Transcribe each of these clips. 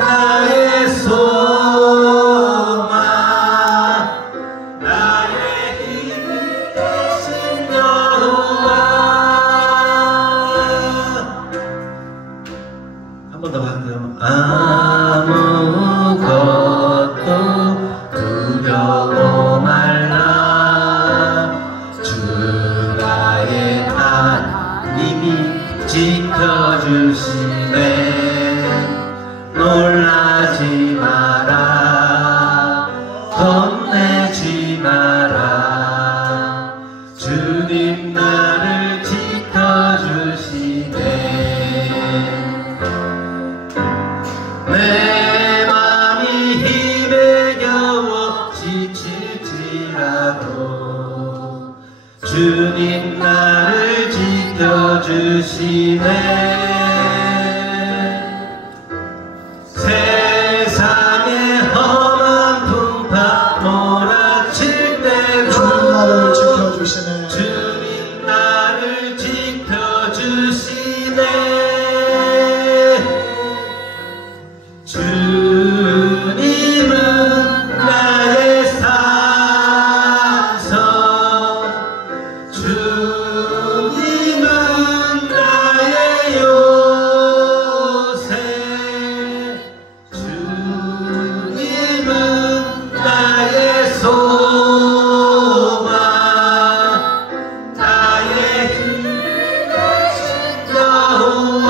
나의 소망 나의 힘이 되신 여호와. 한 번 더 하세요. 아무것도 두려워 말라. 주 나의 하나님이 지켜주시네. 놀라지 마라. 겁내지 마라. 주님 나를 지켜주시네. 내 맘이 힘에 겨워 지칠지라도 주님 나를 지켜주시네. 세상의 험한 풍파 몰아칠 때도 주님 나를 지켜주시네. 주님 나를 지켜주시네. 주님은 나의 산성, 주님은 나의 요새, 주님은 나의 소망, 나의 힘이 되신 여호와.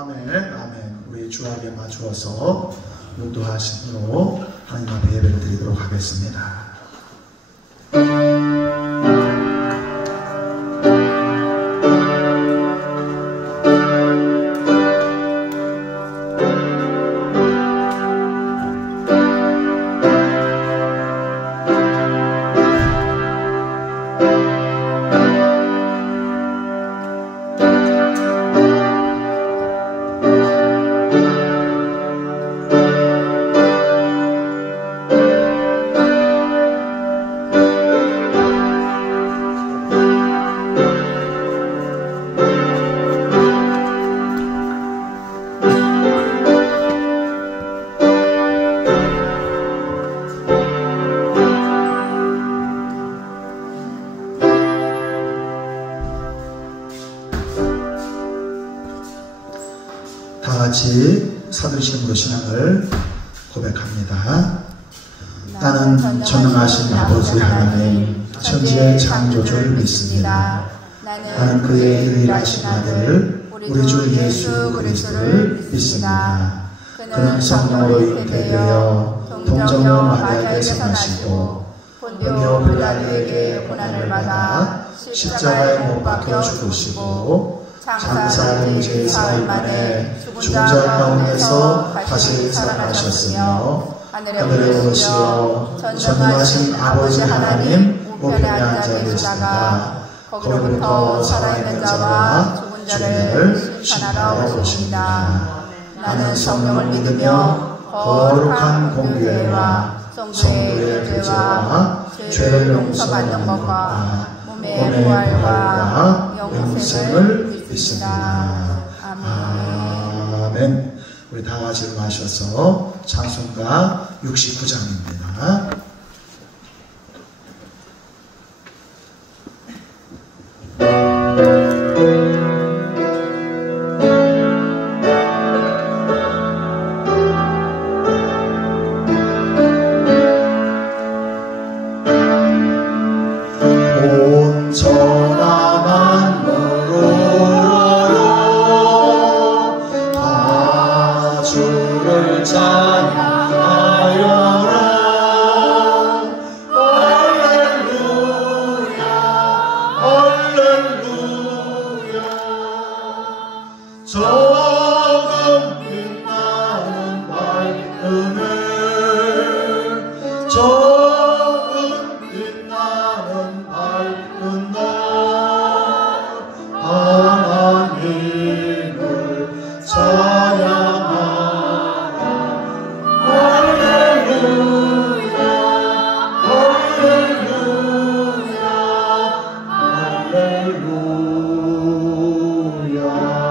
아멘, 아멘. 우리 주하게 맞추어서 용도하심으로 하나님 앞에 예배를 드리도록 하겠습니다. 다 같이 서두르심으로 신앙을 고백합니다. 나는 전능하신 아버지 하나님 천지의 창조주를 믿습니다. 나는 그의 유일하신 아들 우리 주 예수 그리스도를 믿습니다. 그는 성령으로 잉태되어 동정녀 마리아에게 생하시고 본요 빌라도에게 고난을 받아 십자가에 못 박혀 죽으시고 장사를 제4일 만에 죽은 자 가운데서 다시 살아나셨으며 하늘에 오르시어 전능하신 아버지 하나님 우편에 앉아 계시다가 거기로부터 살아있는 자와 죽은 자를 심판하러 오십니다. 나는 성령을 믿으며 거룩한 공교회와 성도의 교제와 죄를 용서받는 것과 몸의 부활과 영생을 믿습니다. 아멘. 우리 다 같이 마셔서 찬송가 69장입니다. 할렐루야.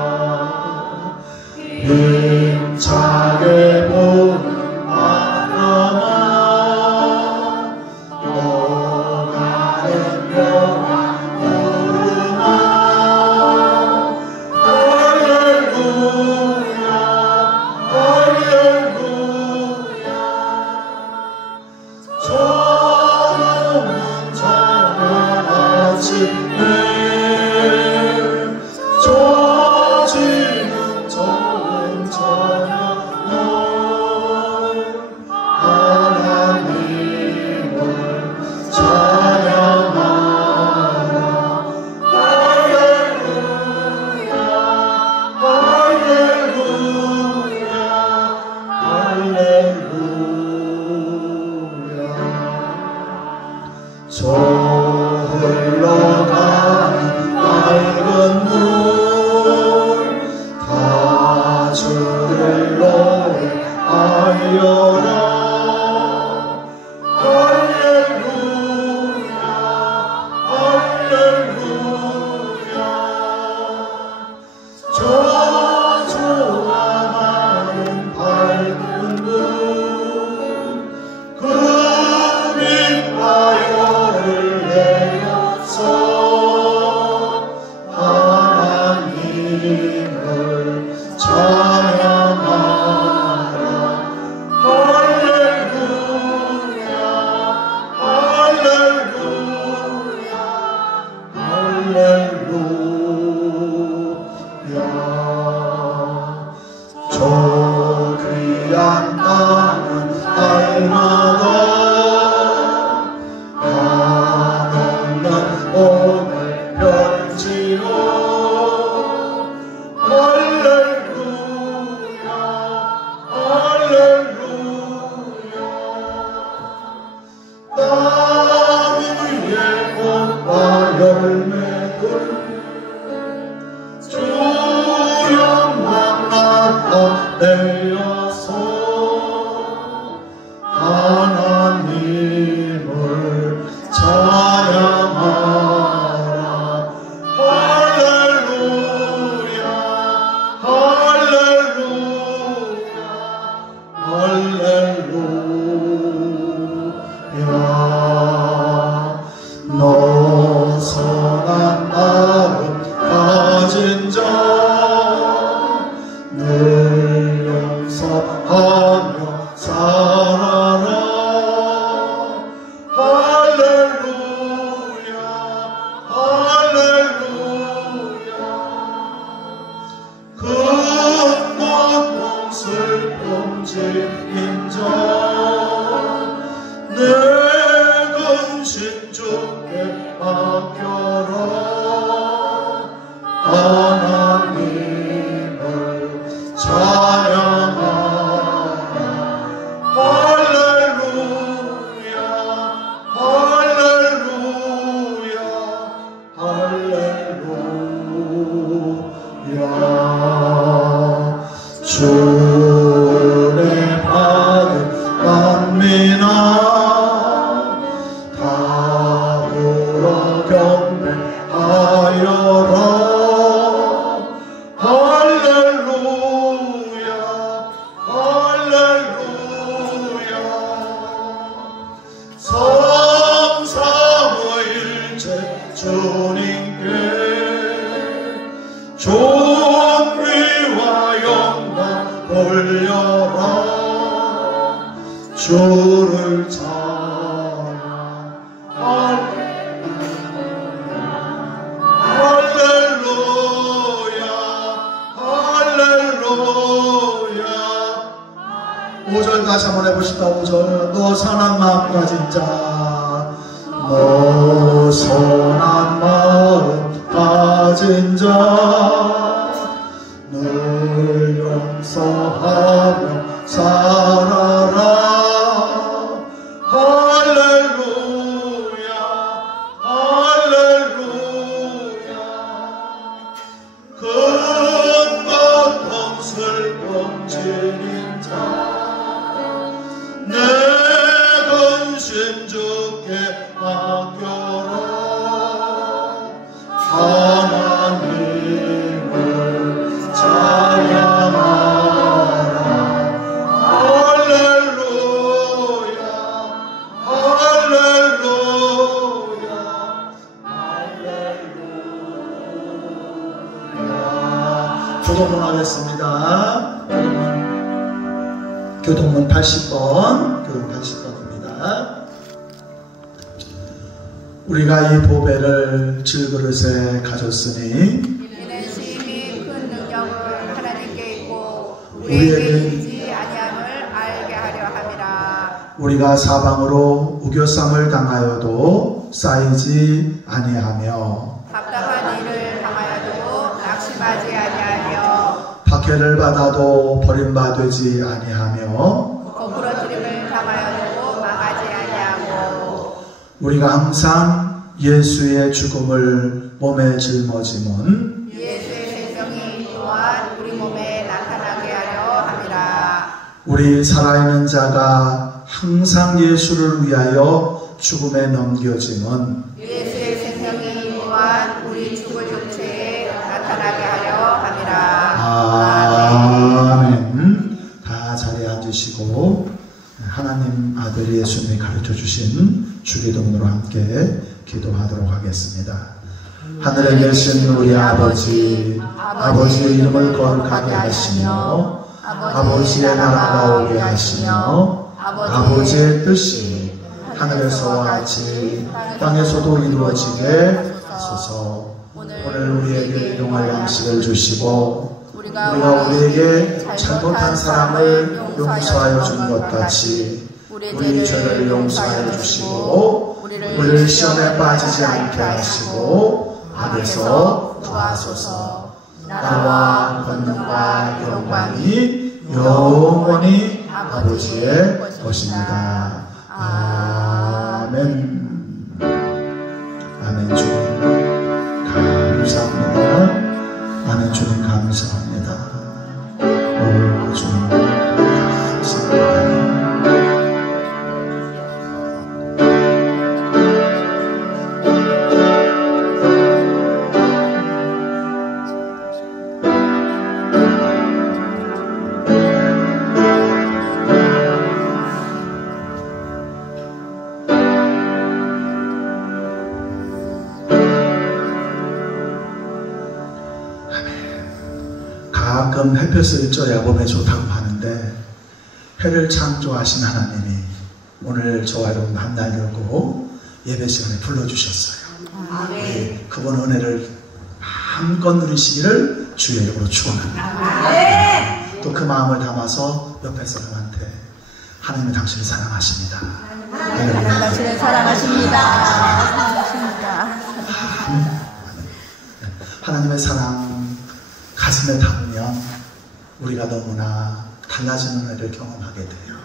내어서 하나님을 찬양하라. 할렐루야 할렐루야 할렐루야. 너 선한 마음 가진 자 늘 용서하며 살아라. 할렐루야 할렐루야. 큰 고통 슬픔 지닌 자 내 근심 주께 맡겨라. 하나님을 찬양하라. 할렐루야 할렐루야 할렐루야. 주의 받은 만민아 다 불어 경배하여라. 할렐루야 할렐루야. 삼삼오일체 주님께 존귀와 영광 돌려라. 주를 찬양. 할렐루야 할렐루야. 5절 다시 한번 해봅시다. 5절. 너 선한 마음 가진 자 너 선한 마음 가진 자 늘 용서하며 살아라. 할렐루야 할렐루야. 큰 고통 슬픔 지닌 자 내 근심 주께 맡겨라. 하나님을 찬양하라. 할렐루야 할렐루야 할렐루야. 교동문 하겠습니다. 교동문 80번, 교동 80번입니다. 우리가 이 보배를 질그릇에 가졌으니 이는 심히 큰 능력을 하나님께 있고 우리에게 있지 아니함을 알게 하려 함이라. 우리가 사방으로 우겨쌈을 당하여도 쌓이지 아니하며 답답한 일을 당하여도 낙심하지 아니하며 박해를 받아도 버림받지 아니하며 거꾸러뜨림을 당하여도 망하지 아니하고 우리가 항상 예수의 죽음을 몸에 짊어짐은 예수의 생명이 또한 우리 몸에 나타나게 하려 함이라. 우리 살아있는 자가 항상 예수를 위하여 죽음에 넘겨짐은 예수의 생명이 또한 우리 죽을 육체에 나타나게 하려 함이라. 아멘. 다 자리에 앉으시고 하나님 아들 예수님이 가르쳐주신 주기도문으로 함께 기도하도록 하겠습니다. 하늘에 계신 우리 아버지, 아버지의 이름을 거룩하게 하시며 아버지의 나라가 오게 하시며 아버지의 뜻이 하늘에서와 같이 땅에서도 이루어지게 하소서. 오늘 우리에게 일용할 양식을 주시고 우리가 우리에게 잘못한 사람을 용서하여 준 것 같이 우리 죄를 용서하여 주시고 우리를 시험에 빠지지 않게 하시고 악에서 구하소서. 나라와 권능과 영광이 영원히 아버지의 것입니다. 아멘. 아멘. 주님 감사합니다. 아멘. 주님 감사합니다. 가끔 햇볕을 쪄야 몸에 좋다고 하는데 해를 창조하신 하나님이 오늘 저와 여러분 만나려고 예배 시간에 불러주셨어요. 우리 그분 은혜를 마음껏 누리시기를 주의 이름으로 축원합니다. 또 그 마음을 담아서 옆에 사람한테 하나님이 당신을 사랑하십니다. 하나님 당신을 사랑하십니다. 하나님의 사랑 가슴에 담으면 우리가 너무나 달라지는 은혜를 경험하게 돼요.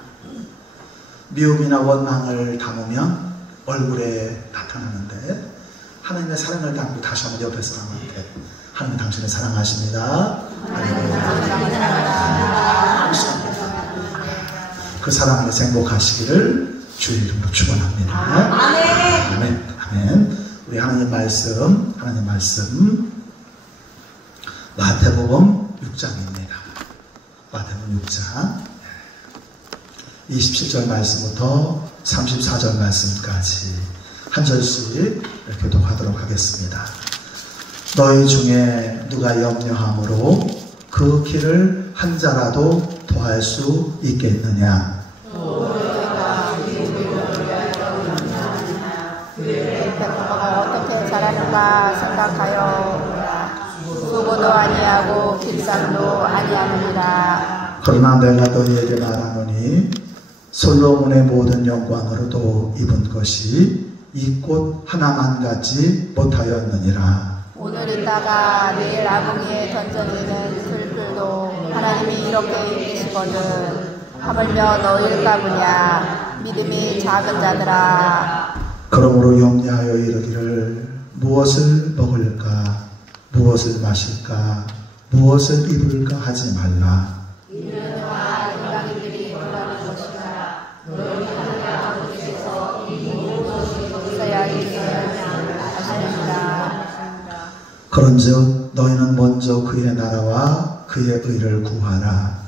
미움이나 원망을 담으면 얼굴에 나타나는데 하나님의 사랑을 담고 다시 한번 옆에 사람한테 하나님 당신을 사랑하십니다. 그 사랑 안에서 행복하시기를 주의 이름으로 축원합니다. 아멘. 아멘. 우리 하나님 말씀 마태복음 6장입니다. 마태복음 6장 27절 말씀부터 34절 말씀까지 한 절씩 교독하도록 하겠습니다. 너희 중에 누가 염려함으로 그 길을 한 자라도 더할 수 있겠느냐? 어떻게 자라는가 생각하여 수고도 아니하고 길쌈도 아니하느니라. 그러나 내가 너희에게 말하노니 솔로몬의 모든 영광으로도 입은 것이 이 꽃 하나만 갖지 못하였느니라. 오늘 있다가 내일 아궁이에 던져지는 들풀도 하나님이 이렇게 입히시거든 하물며 너희일까 보냐. 믿음이 작은 자들아. 그러므로 염려하여 이르기를 무엇을 먹을까 무엇을 마실까 무엇을 입을까 하지 말라. 이르노아 이방인들이 구하는 것이라. 너희 하나님께서 이 모든 것이 있어야 하시느니라. 그런즉 너희는 먼저 그의 나라와 그의 의를 구하라.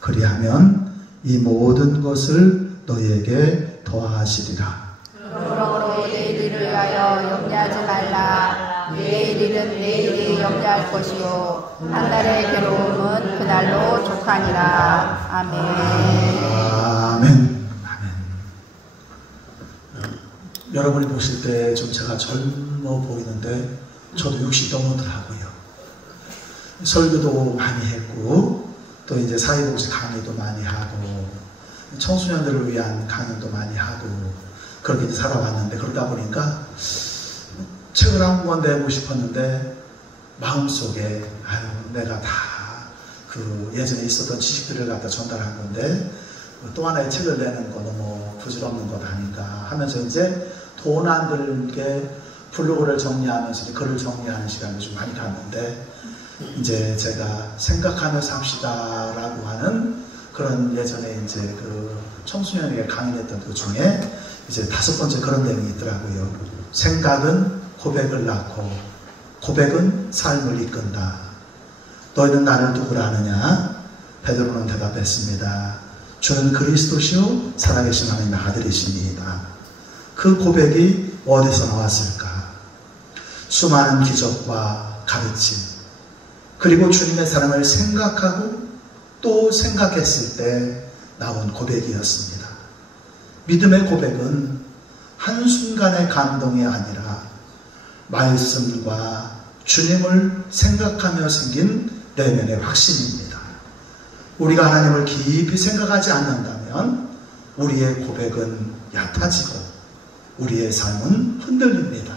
그리하면 이 모든 것을 너희에게 더하시리라. 그러므로 내일 일을 위하여 염려하지 말라. 내일 일은 내일이 염려할 것이요 한 달의 괴로움은 그날로 족하니라. 아멘. 아멘. 아멘. 여러분이 보실 때 좀 제가 젊어 보이는데 저도 60 넘어더라고요. 설교도 많이 했고 또 이제 사회복지 강의도 많이 하고 청소년들을 위한 강연도 많이 하고 그렇게 이제 살아왔는데 그러다 보니까 책을 한 권 내고 싶었는데 마음속에 내가 다 그 예전에 있었던 지식들을 갖다 전달한 건데 또 하나의 책을 내는 거 너무 부질없는 것 아닌가 하면서 이제 돈 안 들게 블로그를 정리하면서 이제 글을 정리하는 시간이 좀 많이 갔는데 이제 제가 생각하며 삽시다라고 하는 그런 예전에 이제 그 청소년에게 강의했던 그 중에 이제 5번째 그런 내용이 있더라고요. 생각은 고백을 낳고 고백은 삶을 이끈다. 너희는 나를 누구라 하느냐? 베드로는 대답했습니다. 주는 그리스도시요 살아계신 하나님의 아들이십니다. 그 고백이 어디서 나왔을까? 수많은 기적과 가르침 그리고 주님의 사랑을 생각하고 또 생각했을 때 나온 고백이었습니다. 믿음의 고백은 한순간의 감동이 아니라 말씀과 주님을 생각하며 생긴 내면의 확신입니다. 우리가 하나님을 깊이 생각하지 않는다면 우리의 고백은 얕아지고 우리의 삶은 흔들립니다.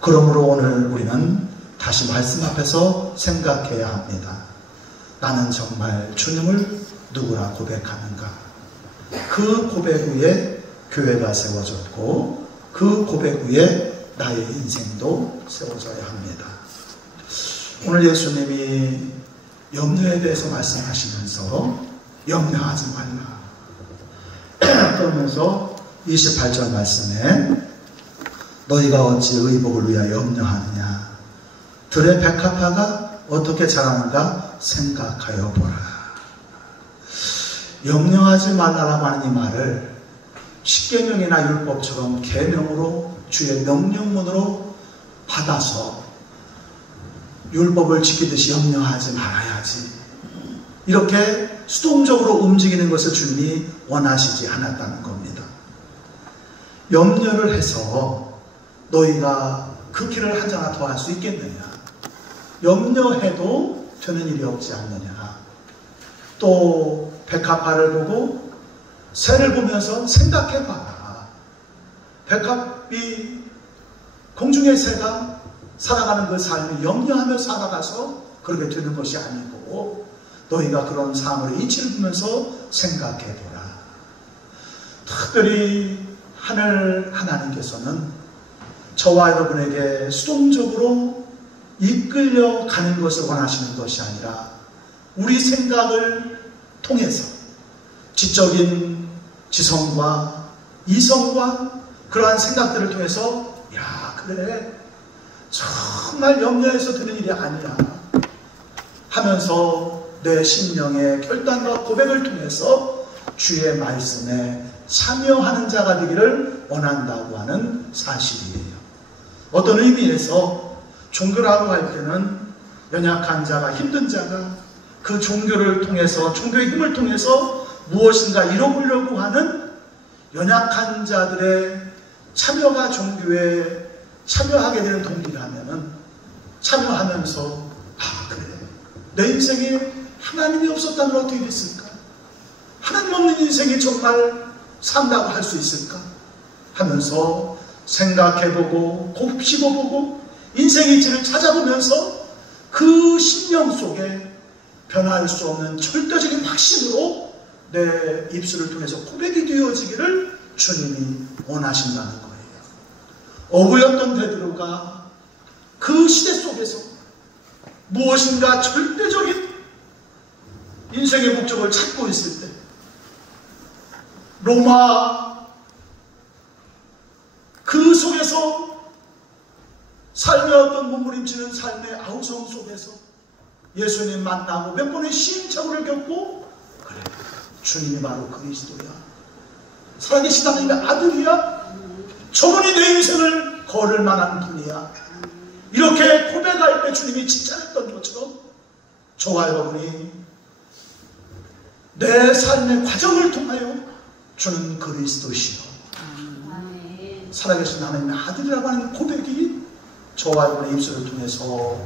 그러므로 오늘 우리는 다시 말씀 앞에서 생각해야 합니다. 나는 정말 주님을 누구라 고백하는가? 그 고백 위에 교회가 세워졌고 그 고백 위에 나의 인생도 세워져야 합니다. 오늘 예수님이 염려에 대해서 말씀하시면서 염려하지 말라 그러면서 28절 말씀에 너희가 어찌 의복을 위하여 염려하느냐 들의 백합화가 어떻게 자라는가 생각하여 보라. 염려하지 말라라고 하는 이 말을 십계명이나 율법처럼 계명으로 주의 명령문으로 받아서 율법을 지키듯이 염려하지 말아야지 이렇게 수동적으로 움직이는 것을 주님이 원하시지 않았다는 겁니다. 염려를 해서 너희가 그 길을 한 장아 더 할 수 있겠느냐? 염려해도 되는 일이 없지 않느냐? 또 백합화를 보고 새를 보면서 생각해봐라. 백합이 공중의 새가 살아가는 그 삶을 염려하며 살아가서 그렇게 되는 것이 아니고 너희가 그런 삶의 이치를 보면서 생각해보라. 특별히 하나님께서는 저와 여러분에게 수동적으로 이끌려가는 것을 원하시는 것이 아니라 우리 생각을 통해서 지적인 지성과 이성과 그러한 생각들을 통해서 야 그래 정말 염려해서 되는 일이 아니야 하면서 내 심령의 결단과 고백을 통해서 주의 말씀에 참여하는 자가 되기를 원한다고 하는 사실이에요. 어떤 의미에서 종교라고 할 때는 연약한 자가 힘든 자가 그 종교를 통해서 종교의 힘을 통해서 무엇인가 이뤄보려고 하는 연약한 자들의 참여가 종교에 참여하게 되는 동기라면은 참여하면서 그래 내 인생에 하나님이 없었다면 어떻게 됐을까? 하나님 없는 인생이 정말 산다고 할 수 있을까? 하면서 생각해보고 곱씹어보고 인생의 질을 찾아보면서 그 심령 속에 변할 수 없는 절대적인 확신으로 내 입술을 통해서 고백이 되어지기를 주님이 원하신다는 거예요. 어부였던 베드로가 그 시대 속에서 무엇인가 절대적인 인생의 목적을 찾고 있을 때 로마 그 속에서 삶의 어떤 몸부림치는 삶의 아우성 속에서 예수님 만나고 몇 번의 시행착오를 겪고 그래 주님이 바로 그리스도야 살아계신 하나님의 아들이야 저분이 내 인생을 걸을 만한 분이야 이렇게 고백할 때 주님이 칭찬했던 것처럼 저와 여러분이 내 삶의 과정을 통하여 주는 그리스도시요 살아계신 하나님의 아들이라고 하는 고백이 저와 여러분의 입술을 통해서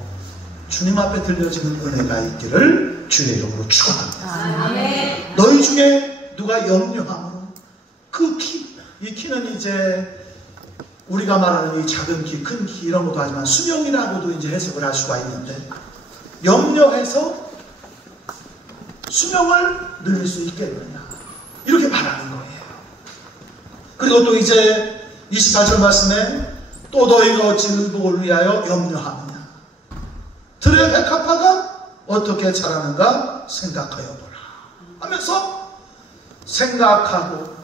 주님 앞에 들려지는 은혜가 있기를 주의 이름으로 축원합니다. 너희 중에 누가 염려함으로 그 키, 이 키는 이제 우리가 말하는 이 작은 키, 큰 키 이런 것도 하지만 수명이라고도 이제 해석을 할 수가 있는데 염려해서 수명을 늘릴 수 있겠느냐 이렇게 말하는 거예요. 그리고 또 이제 28절 말씀에 또 너희가 어찌 의복을 위하여 염려하느냐 들의 백합화가 어떻게 자라는가 생각하여 보라 하면서 생각하고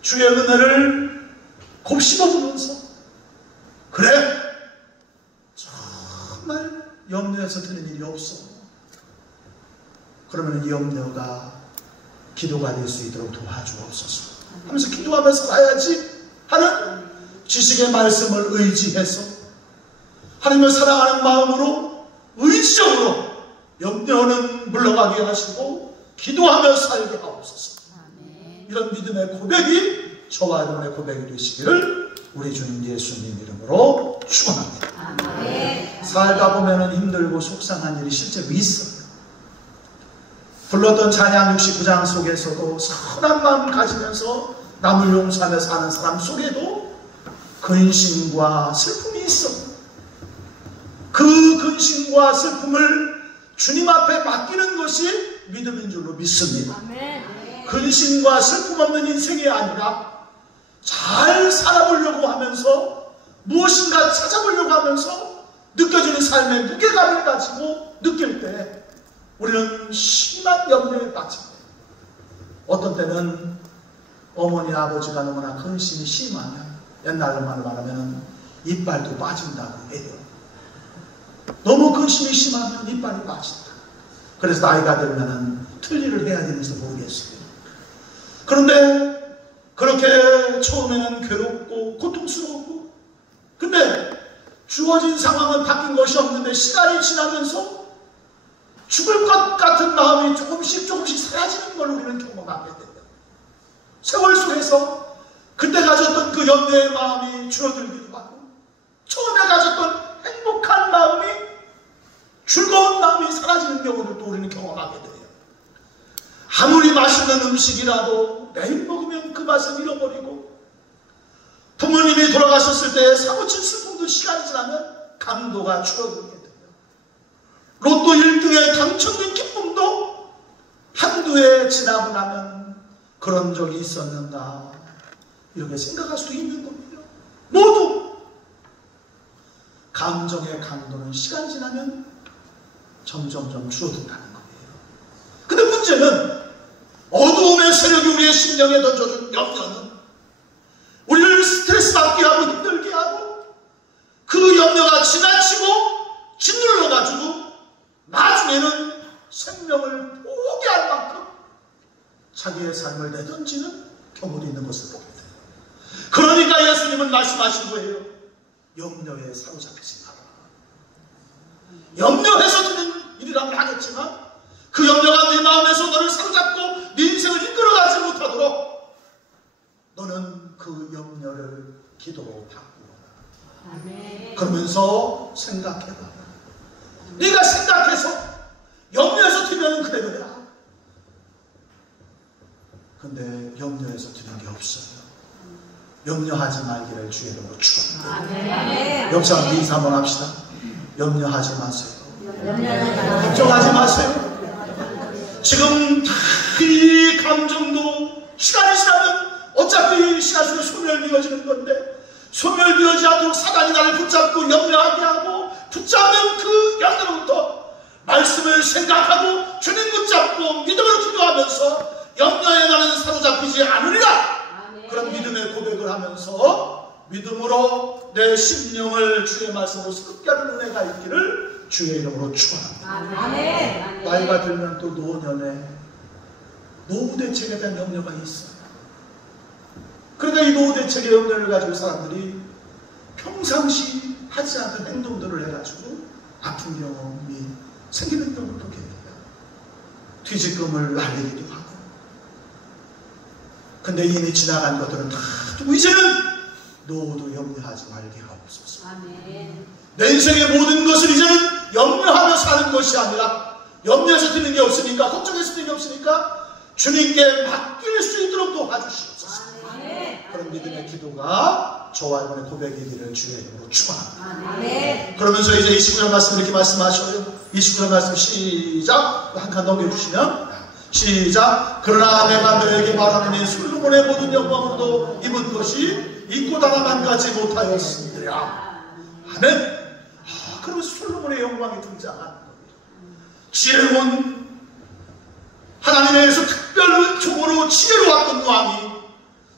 주의 은혜를 곱씹어보면서 그래 정말 염려해서 되는 일이 없어 그러면 이 염려가 기도가 될 수 있도록 도와주옵소서 하면서 기도하며 살아야지 하는 지식의 말씀을 의지해서 하나님을 사랑하는 마음으로 의지적으로 염려는 물러가게 하시고 기도하며 살게 하옵소서. 이런 믿음의 고백이 저와 여러분의 고백이 되시기를 우리 주님 예수님 이름으로 축원합니다. 살다 보면 힘들고 속상한 일이 실제로 있어요. 불렀던 찬양 69장 속에서도 선한 마음 가지면서 남을 용서하며 사는 사람 속에도 근심과 슬픔이 있어. 그 근심과 슬픔을 주님 앞에 맡기는 것이 믿음인 줄로 믿습니다. 근심과 슬픔 없는 인생이 아니라 잘 살아보려고 하면서 무엇인가 찾아보려고 하면서 느껴지는 삶의 무게감을 가지고 느낄 때 우리는 심한 염려에 빠집니다. 어떤 때는 어머니 아버지가 너무나 근심이 심하면 옛날로 말하면 이빨도 빠진다고 해요. 너무 근심이 심하면 이빨이 빠진다. 그래서 나이가 들면 틀니를 해야 되는지 모르겠어요. 그런데 그렇게 처음에는 괴롭고 고통스러웠고 근데 주어진 상황은 바뀐 것이 없는데 시간이 지나면서 죽을 것 같은 마음이 조금씩 사라지는 걸 우리는 경험하게 돼요. 세월 속에서 그때 가졌던 그 염려의 마음이 줄어들기도 하고, 처음에 가졌던 행복한 마음이, 즐거운 마음이 사라지는 경우를 또 우리는 경험하게 돼요. 아무리 맛있는 음식이라도 매일 먹으면 그 맛을 잃어버리고, 부모님이 돌아가셨을 때 사무친 슬픔도 시간이 지나면 감도가 줄어들게 돼요. 로또 1등에 당첨된 기쁨도 한두 해 지나고 나면 그런 적이 있었는가, 이렇게 생각할 수 있는 겁니다. 모두 감정의 강도는 시간이 지나면 점점점 줄어든다는 거예요. 근데 문제는 어두움의 세력이 우리의 심령에 던져준 염려는 우리를 스트레스 받게 하고 힘들게 하고, 그 염려가 지나치고 짓눌러가지고 나중에는 생명을 포기할 만큼 자기의 삶을 내던지는 경우도 있는 것을 보게 돼요. 그러니까 예수님은 말씀하신 거예요. 염려에 사로잡히지 마라. 염려해서 드는 일이라면 하겠지만 그 염려가 네 마음에서 너를 사로잡고 네 인생을 이끌어가지 못하도록 너는 그 염려를 기도로 바꾸어라. 그러면서 생각해봐. 네가 생각해서 염려해서 드면 그대로야. 근데 염려해서 드는 게 없어요. 염려하지 말기를 주의 이름으로 축원합니다. 역사 우리 인사 한번 합시다. 염려하지 마세요. 걱정하지 마세요. 지금 이 감정도 시간이 지나면 어차피 시간 속에 소멸되어지는 건데, 소멸되어지지 않도록 사단이 나를 붙잡고 염려하게 하고, 붙잡는 그 염려로부터 말씀을 생각하고 주님 붙잡고 믿음으로 기도하면서 염려에 나는 사로잡히지 않으리라. 그런 믿음의 고백을 하면서 믿음으로 내 심령을 주의 말씀으로 새롭게 하는 은혜가 있기를 주의 이름으로 축원합니다. 나이가 들면 또 노년에 노후 대책에 대한 염려가 있어요. 그러니까 이 노후 대책의 염려를 가지고 사람들이 평상시 하지 않는 행동들을 해가지고 아픈 경험이 생기는 경우도 계십니다. 뒤집금을 날리기도 하고. 근데 이미 지나간 것들은 다 두고 이제는 노후도 염려하지 말게 하옵소서. 내 인생의 모든 것을 이제는 염려하며 사는 것이 아니라, 염려해서 드는 게 없으니까, 걱정해서 드는 게 없으니까 주님께 맡길 수 있도록 도와주시옵소서. 그런 믿음의 기도가 저와 여러분의 고백이기를 주의 이름으로 축원합니다. 그러면서 이제 29절 말씀 이렇게 말씀하셔요. 29절 말씀 시작. 한 칸 넘겨주시면 시작. 그러나 내가 너에게 말하노니 솔로몬의 모든 영광으로도 입은 것이 입고 다나만 가지 못하였으리라. 아멘. 그러면서 솔로몬의 영광이 등장한 겁니다. 지혜로운 하나님에서 특별 은총으로 지혜로웠던 왕이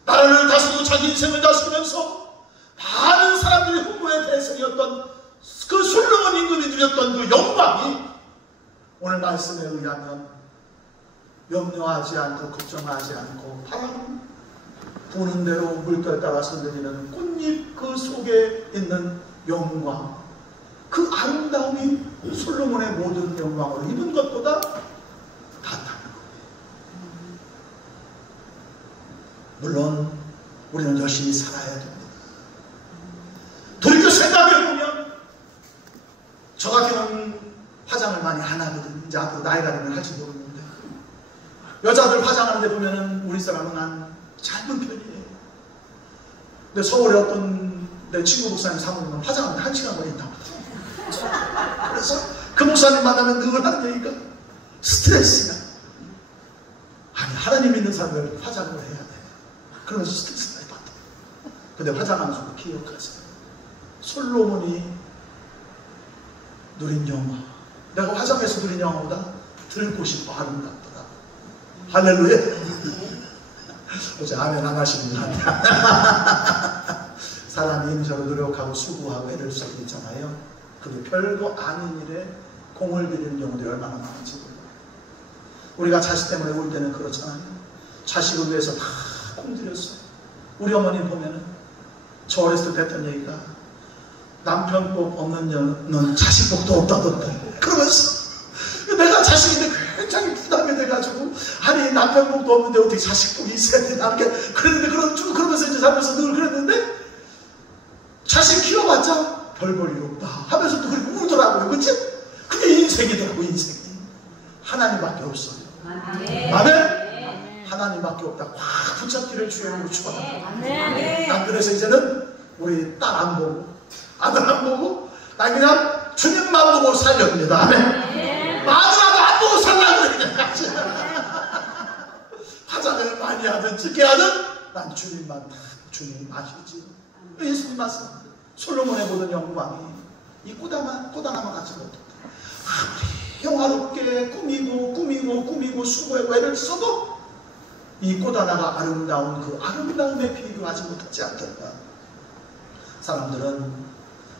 나라를 다스리고 자기 인생을 다스리면서 많은 사람들의 흥분의 대상이었던 그 솔로몬 임금이 누렸던 그 영광이 오늘 말씀에 의하면 염려하지 않고 걱정하지 않고 바람 부는 대로 물결 따라서 내리는 꽃잎 그 속에 있는 영광, 그 아름다움이 솔로몬의 모든 영광으로 입은 것보다 낫다는 거예요. 물론 우리는 열심히 살아야 됩니다. 돌이켜 생각해보면 저 같은 경우는 화장을 많이 안 하거든요. 이제 앞으로 나이가 되면 할지 모르는데, 여자들 화장하는 데 보면은 우리 사람은 한 짧은 편이에요. 근데 서울에 어떤 내 친구 목사님 사모님은 화장하는데 1시간 걸린다고. 그래서 그 목사님 만나면 늘 하는 얘기가 스트레스야. 아니, 하나님 믿는 사람을 화장을 해야 돼. 그러면서 스트레스 많이 받아. 근데 화장하면서 기억하세요. 솔로몬이 누린 영화, 내가 화장해서 누린 영화보다 들고 싶어 아름답더라. 할렐루야. 어제 아멘 안 하시는 분한테 사람이 임자로 노력하고 수고하고 애를 쓰고 있잖아요. 그게 별거 아닌 일에 공을 들이는 경우들이 얼마나 많은지 몰라요. 우리가 자식 때문에 울 때는 그렇잖아요. 자식을 위해서 다 공들였어요. 우리 어머니 보면은 저 어렸을 때 했던 얘기가 남편 복 없는 년은 자식 복도 없다던데. 그러면서 내가 자식인데 굉장히 부담이 돼가지고, 아니 남편복도 없는데 어떻게 자식복이 있어야 되나 이렇게 그랬는데, 좀 그러면서 이제 살면서 늘 그랬는데, 자식 키워봤자 별 볼 일 없다 하면서 또 그렇게 울더라고요. 그치? 그게 인생이더라고. 인생이 하나님밖에 없어요. 아멘. 하나님밖에 없다. 확 붙잡기를 주여로 축원합니다. 난 그래서 이제는 우리 딸 안 보고 아들 안 보고 난 그냥 주님만 보고 살렵니다. 아멘. 마누라도 안 보고 살라고 그러니까 화장을 많이 하든 찍게 하든 난 주님만 다 주님 아시지. 예수님 말씀 솔로몬의 모든 영광이 이 꽃하나만 같이 못했다. 아무리 영화롭게 꾸미고 수고하고 애를 써도 이 꽃 하나가 아름다운 그 아름다움에 비교하지 못하지 않겠다. 사람들은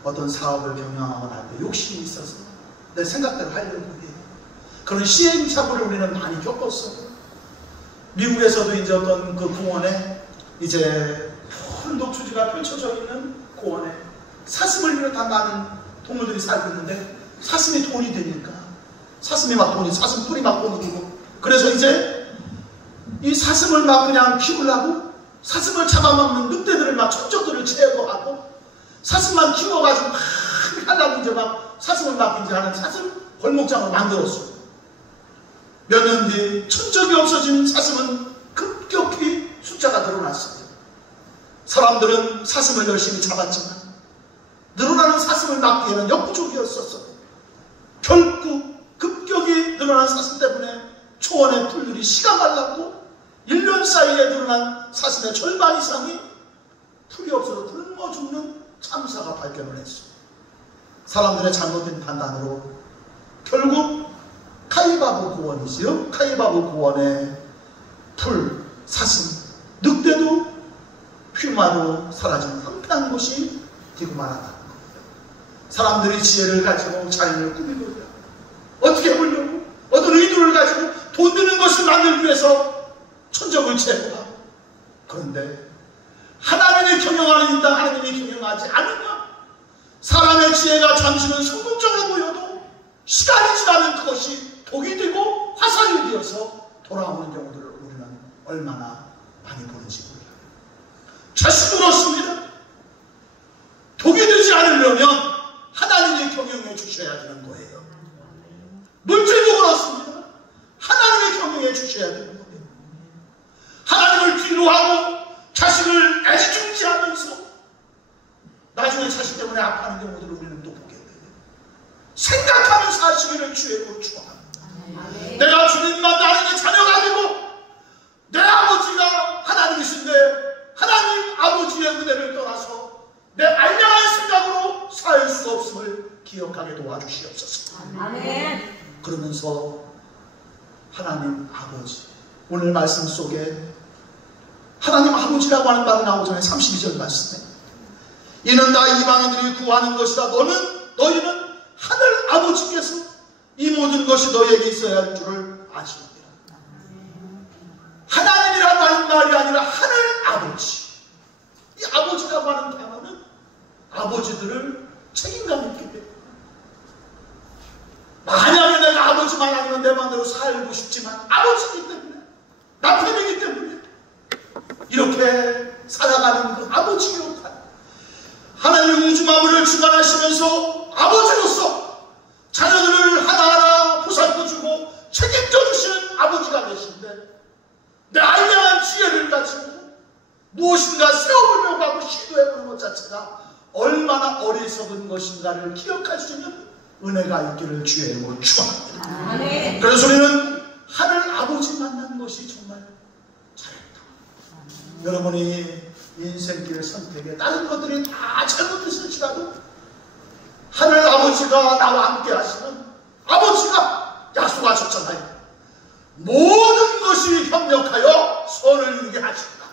어떤 사업을 경영하거나 할 때 욕심이 있어서 내 생각대로 하려고 해. 그런 시행착오를 우리는 많이 겪었어. 미국에서도 이제 어떤 그 공원에 이제 큰 녹초지가 펼쳐져 있는 공원에 사슴을 비롯한 많은 동물들이 살고 있는데, 사슴이 돈이 되니까 사슴이 막 돈이, 사슴 뿔이 막 돈이 되고, 그래서 이제 이 사슴을 막 그냥 키우려고 사슴을 잡아먹는 늑대들을 막 천적들을 제거하고 사슴만 키워가지고 막 하려고 이제 막 사슴을 막 이제 하는 사슴 골목장을 만들었어요. 몇 년 뒤 천적이 없어진 사슴은 급격히 숫자가 늘어났어요. 사람들은 사슴을 열심히 잡았지만 늘어나는 사슴을 막기에는 역부족이었었어요. 결국 급격히 늘어난 사슴 때문에 초원의 풀들이 씨가 말랐고 1년 사이에 늘어난 사슴의 절반 이상이 풀이 없어서 굶어 죽는 참사가 발견을 했어요. 사람들의 잘못된 판단으로 결국 카이바브 고원이지요. 카이바브 고원의 풀, 사슴, 늑대도 퓨마로 사라진 황폐한 곳이 되고 말았다는 거예요. 사람들이 지혜를 가지고 자연을 꾸미고 있다. 어떻게 보려고 어떤 의도를 가지고 돈 드는 것을 만들기 위해서 천적을 제거하고, 그런데 하나님이 경영하는 이 땅 하나님이 경영하지 않으면 사람의 지혜가 잠시는 성공적으로 보여도 시간이 지나면 그것이 독이 되고 화살이 되어서 돌아오는 경우들을 우리는 얼마나 많이 보는지 몰라요. 자식도 그렇습니다. 독이 되지 않으려면 하나님이 경영해 주셔야 되는 거예요. 물질도 그렇습니다. 하나님이 경영해 주셔야 되는 거예요. 하나님을 뒤로 하고 자식을 애지중지하면서 나중에 자식 때문에 아파하는 경우들을 우리는 또 보게 돼요. 생각하면서 하시기를 주의 축원합니다. 내가 주님만 나에게 자녀가 되고 내 아버지가 하나님이신데 하나님 아버지의 은혜를 떠나서 내 알량한 생각으로 살 수 없음을 기억하게 도와주시옵소서. 아멘. 그러면서 하나님 아버지, 오늘 말씀 속에 하나님 아버지라고 하는 말이 나오기 전에 32절 말씀에 이는 다 이방인들이 구하는 것이다. 너희는 하늘 아버지께서 이 모든 것이 너희에게 있어야 할 줄을 아시느니라. 하나님이라고 하는 말이 아니라 하늘 아버지. 이 아버지라고 하는 단어는 아버지들을 책임감 있게 해요. 만약에 내가 아버지만 아니면 내 마음대로 살고 싶지만 아버지이기 때문에, 남편이기 때문에 이렇게 살아가는 그 아버지 역할, 하나님 우주 만물을 주관하시면서 아버지로서 자녀들을 하나하나 보살펴주고 책임져 주시는 아버지가 계신데, 내 알량한 지혜를 가지고 무엇인가 세워보려고 하고 시도해보는 것 자체가 얼마나 어리석은 것인가를 기억할 수 있는 은혜가 있기를 주의 이름으로 축원합니다. 그래서 우리는 하늘 아버지 만난 것이 정말 잘했다. 여러분이 인생길 선택에 다른 것들이 다 잘못했을지라도 하늘 아버지가 나와 함께 하시는 아버지가 약속하셨잖아요. 모든 것이 협력하여 선을 이루게 하신다.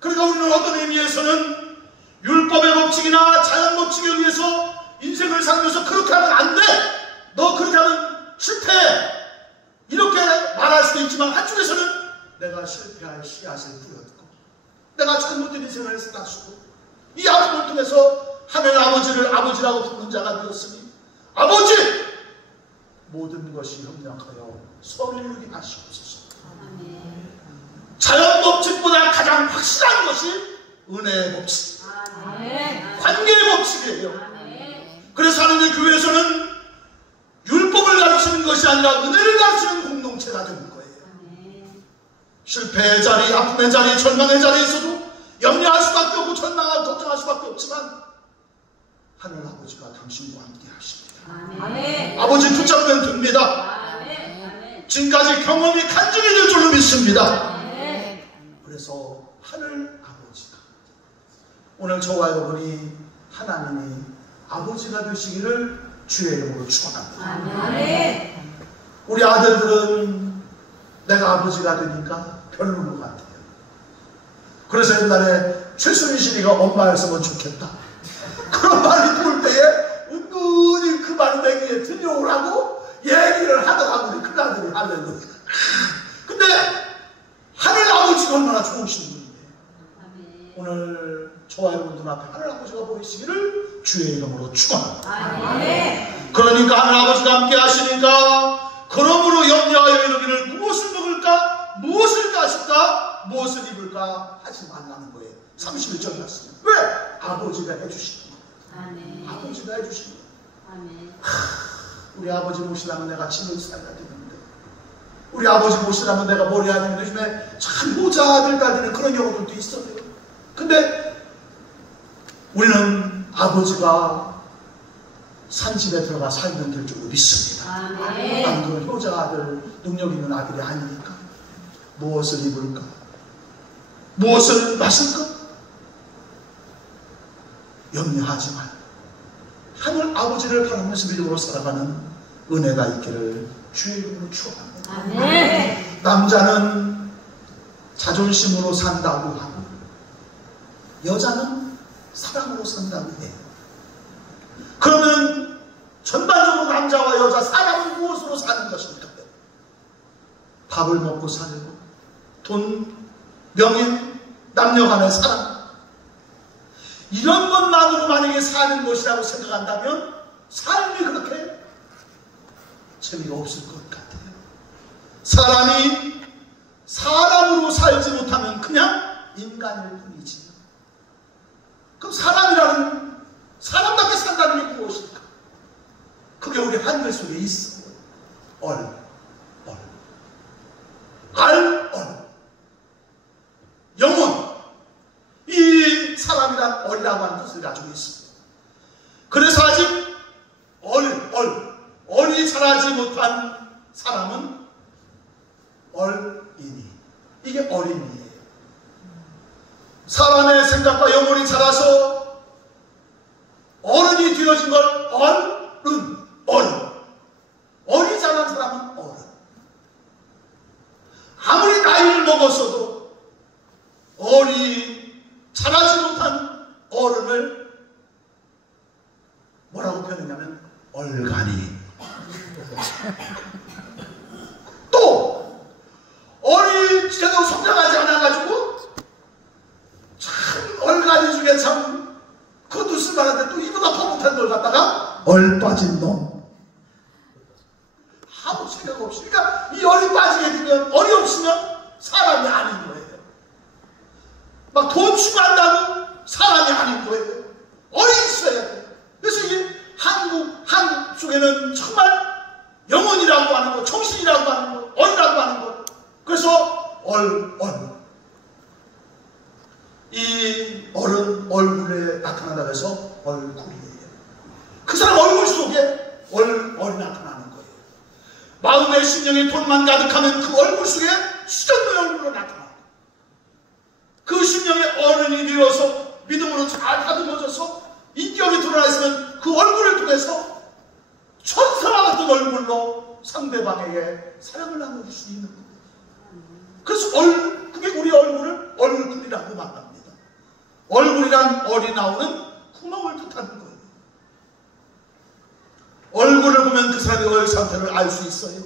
그러니까 우리는 어떤 의미에서는 율법의 법칙이나 자연 법칙에 의해서 인생을 살면서 그렇게 하면 안 돼, 너 그렇게 하면 실패해, 이렇게 말할 수도 있지만, 한쪽에서는 내가 실패할 씨앗을 뿌렸고 내가 잘못된 인생을 다쓰고 이 아픔을 통해서 하늘 아버지를 아버지라고 부르는 자가 되었으니, 아버지 모든 것이 협력하여 선을 이루게 하시옵소서. 자연 법칙보다 가장 확실한 것이 은혜의 법칙, 관계의 법칙이에요. 그래서 하나님의 교회에서는 율법을 가르치는 것이 아니라 은혜를 가르치는 공동체가 되는 거예요. 실패의 자리, 아픔의 자리, 절망의 자리에 있어도 염려할 수밖에 없고 절망하고 걱정할 수밖에 없지만 하늘 아버지가 당신과 함께 하십니다. 아버지 붙잡으면 됩니다. 지금까지 경험이 간증이 될 줄로 믿습니다. 그래서 하늘 아버지가 오늘 저와 여러분이 하나님이 아버지가 되시기를 주의 이름으로 축원합니다. 우리 아들들은 내가 아버지가 되니까 별로인 것 같아요. 그래서 옛날에 최수민 씨가 엄마였으면 좋겠다 그런 말이 들을 때에 은근히 그 말이 내 귀에 들려오라고 얘기를 하더라고 우리 큰아들이. 할렐루야. 근데 하늘 아버지가 얼마나 좋으신 분인데 오늘 저와 여러분 눈앞에 하늘 아버지가 보이시기를 주의 이름으로 축원합니다. 그러니까 하늘 아버지가 함께 하시니까 그러므로 염려하여 이르기를 무엇을 먹을까 무엇을 마실까 무엇을 입을까 하지 말라는 거예요. 31절 말씀. 왜? 아버지가 해주시는 거예요. 아버지가 해주시는 거예요. 우리 아버지 모시려면 내가 짐을 싸야 되는데 우리 아버지 모시려면 내가 뭘 해야 되는데 요즘에 참 모자들 달리는 그런 경우들도 있어요. 근데 우리는 아버지가 산집에 들어가 살면 될 줄로 믿습니다. 아무도 효자 아들, 능력 있는 아들이 아니니까 무엇을 입을까? 무엇을 마실까? 염려하지 말. 하늘 아버지를 바라면서 믿음으로 살아가는 은혜가 있기를 주의 이름으로 축원합니다. 남자는 자존심으로 산다고 하고 여자는 사랑으로 산다고 해요. 그러면 전반적으로 남자와 여자 사람은 무엇으로 사는 것일까? 밥을 먹고 살고 돈, 명예, 남녀 간의 사랑 이런 것만으로 만약에 사는 것이라고 생각한다면 삶이 그렇게 재미가 없을 것 같아요. 사람이 사람으로 살지 못하면 그냥 인간일 뿐이지. 그럼 사람답게 산다는 게 무엇일까? 그게 우리 한글 속에 있어요. 영혼. 이 사람이란 얼이라고 하는 뜻을 가지고 있습니다. 그래서 아직 얼이 자라지 못한 사람은 얼이니. 이게 어린이에요. 사람의 생각과 영혼이 자라서 어른이 되어진 걸 어른. 어리 자란 사람은 어른. 아무리 나이를 먹었어도 어리 자라지 못한 어른을 뭐라고 표현했냐면 얼간이. 또 어리 제대로 성장하지 않아가지고 참 얼간이 중에 참 그것도 쓸만한데 또 이보다 더 못한 걸 갖다가 얼빠진 놈. 아무 생각 없이. 그러니까 이 얼이 빠지게 되면 얼이 없으면 사람이 아닌 거예요. 막 돈 추구한다면 사람이 아닌 거예요. 얼이 있어야 돼요. 그래서 이게 한국 속에는 정말 영혼이라고 하는 거, 정신이라고 하는 거, 얼이라고 하는 거. 그래서 이 얼은 얼굴에 나타난다고 해서 얼굴이에요. 그 사람 얼굴 속에 얼이 나타나는 거예요. 마음의 심령에 돈만 가득하면 그 얼굴 속에 수전의 얼굴로 나타나요. 그 심령에 어른이 되어서 믿음으로 잘 다듬어져서 인격이 드러나 있으면 그 얼굴을 통해서 천사와 같은 얼굴로 상대방에게 사랑을 나눠줄 수 있는 거예요. 그래서 그게 우리 얼굴을 얼굴이라고 말합니다. 얼굴이란 얼이 나오는 구멍을 뜻하는 거예요. 얼굴을 보면 그 사람의 얼 상태를 알 수 있어요.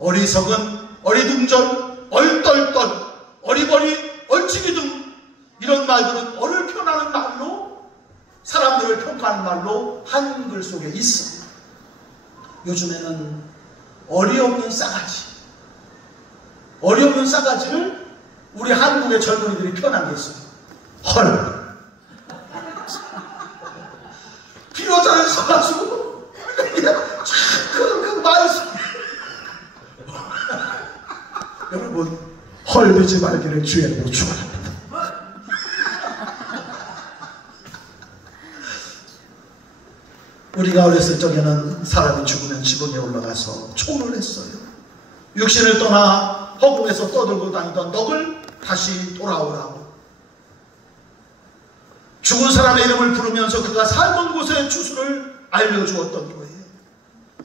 어리석은, 어리둥절, 얼떨떨, 어리버리, 얼치기 등 이런 말들은 얼을 표현하는 말로, 사람들을 평가하는 말로 한글 속에 있어요. 요즘에는 어리없는 싸가지. 어리없는 싸가지를 우리 한국의 젊은이들이 표현한 게 있어요. 헐. 비로자를 서가지고 그 말씀. 여러분, 헐되지 말기를 주의 이름으로 축원합니다. 우리가 어렸을 적에는 사람이 죽으면 지붕에 올라가서 초를 했어요. 육신을 떠나 허공에서 떠들고 다니던 넋을 다시 돌아오라고. 죽은 사람의 이름을 부르면서 그가 살던 곳의 주소를 알려주었던 거예요.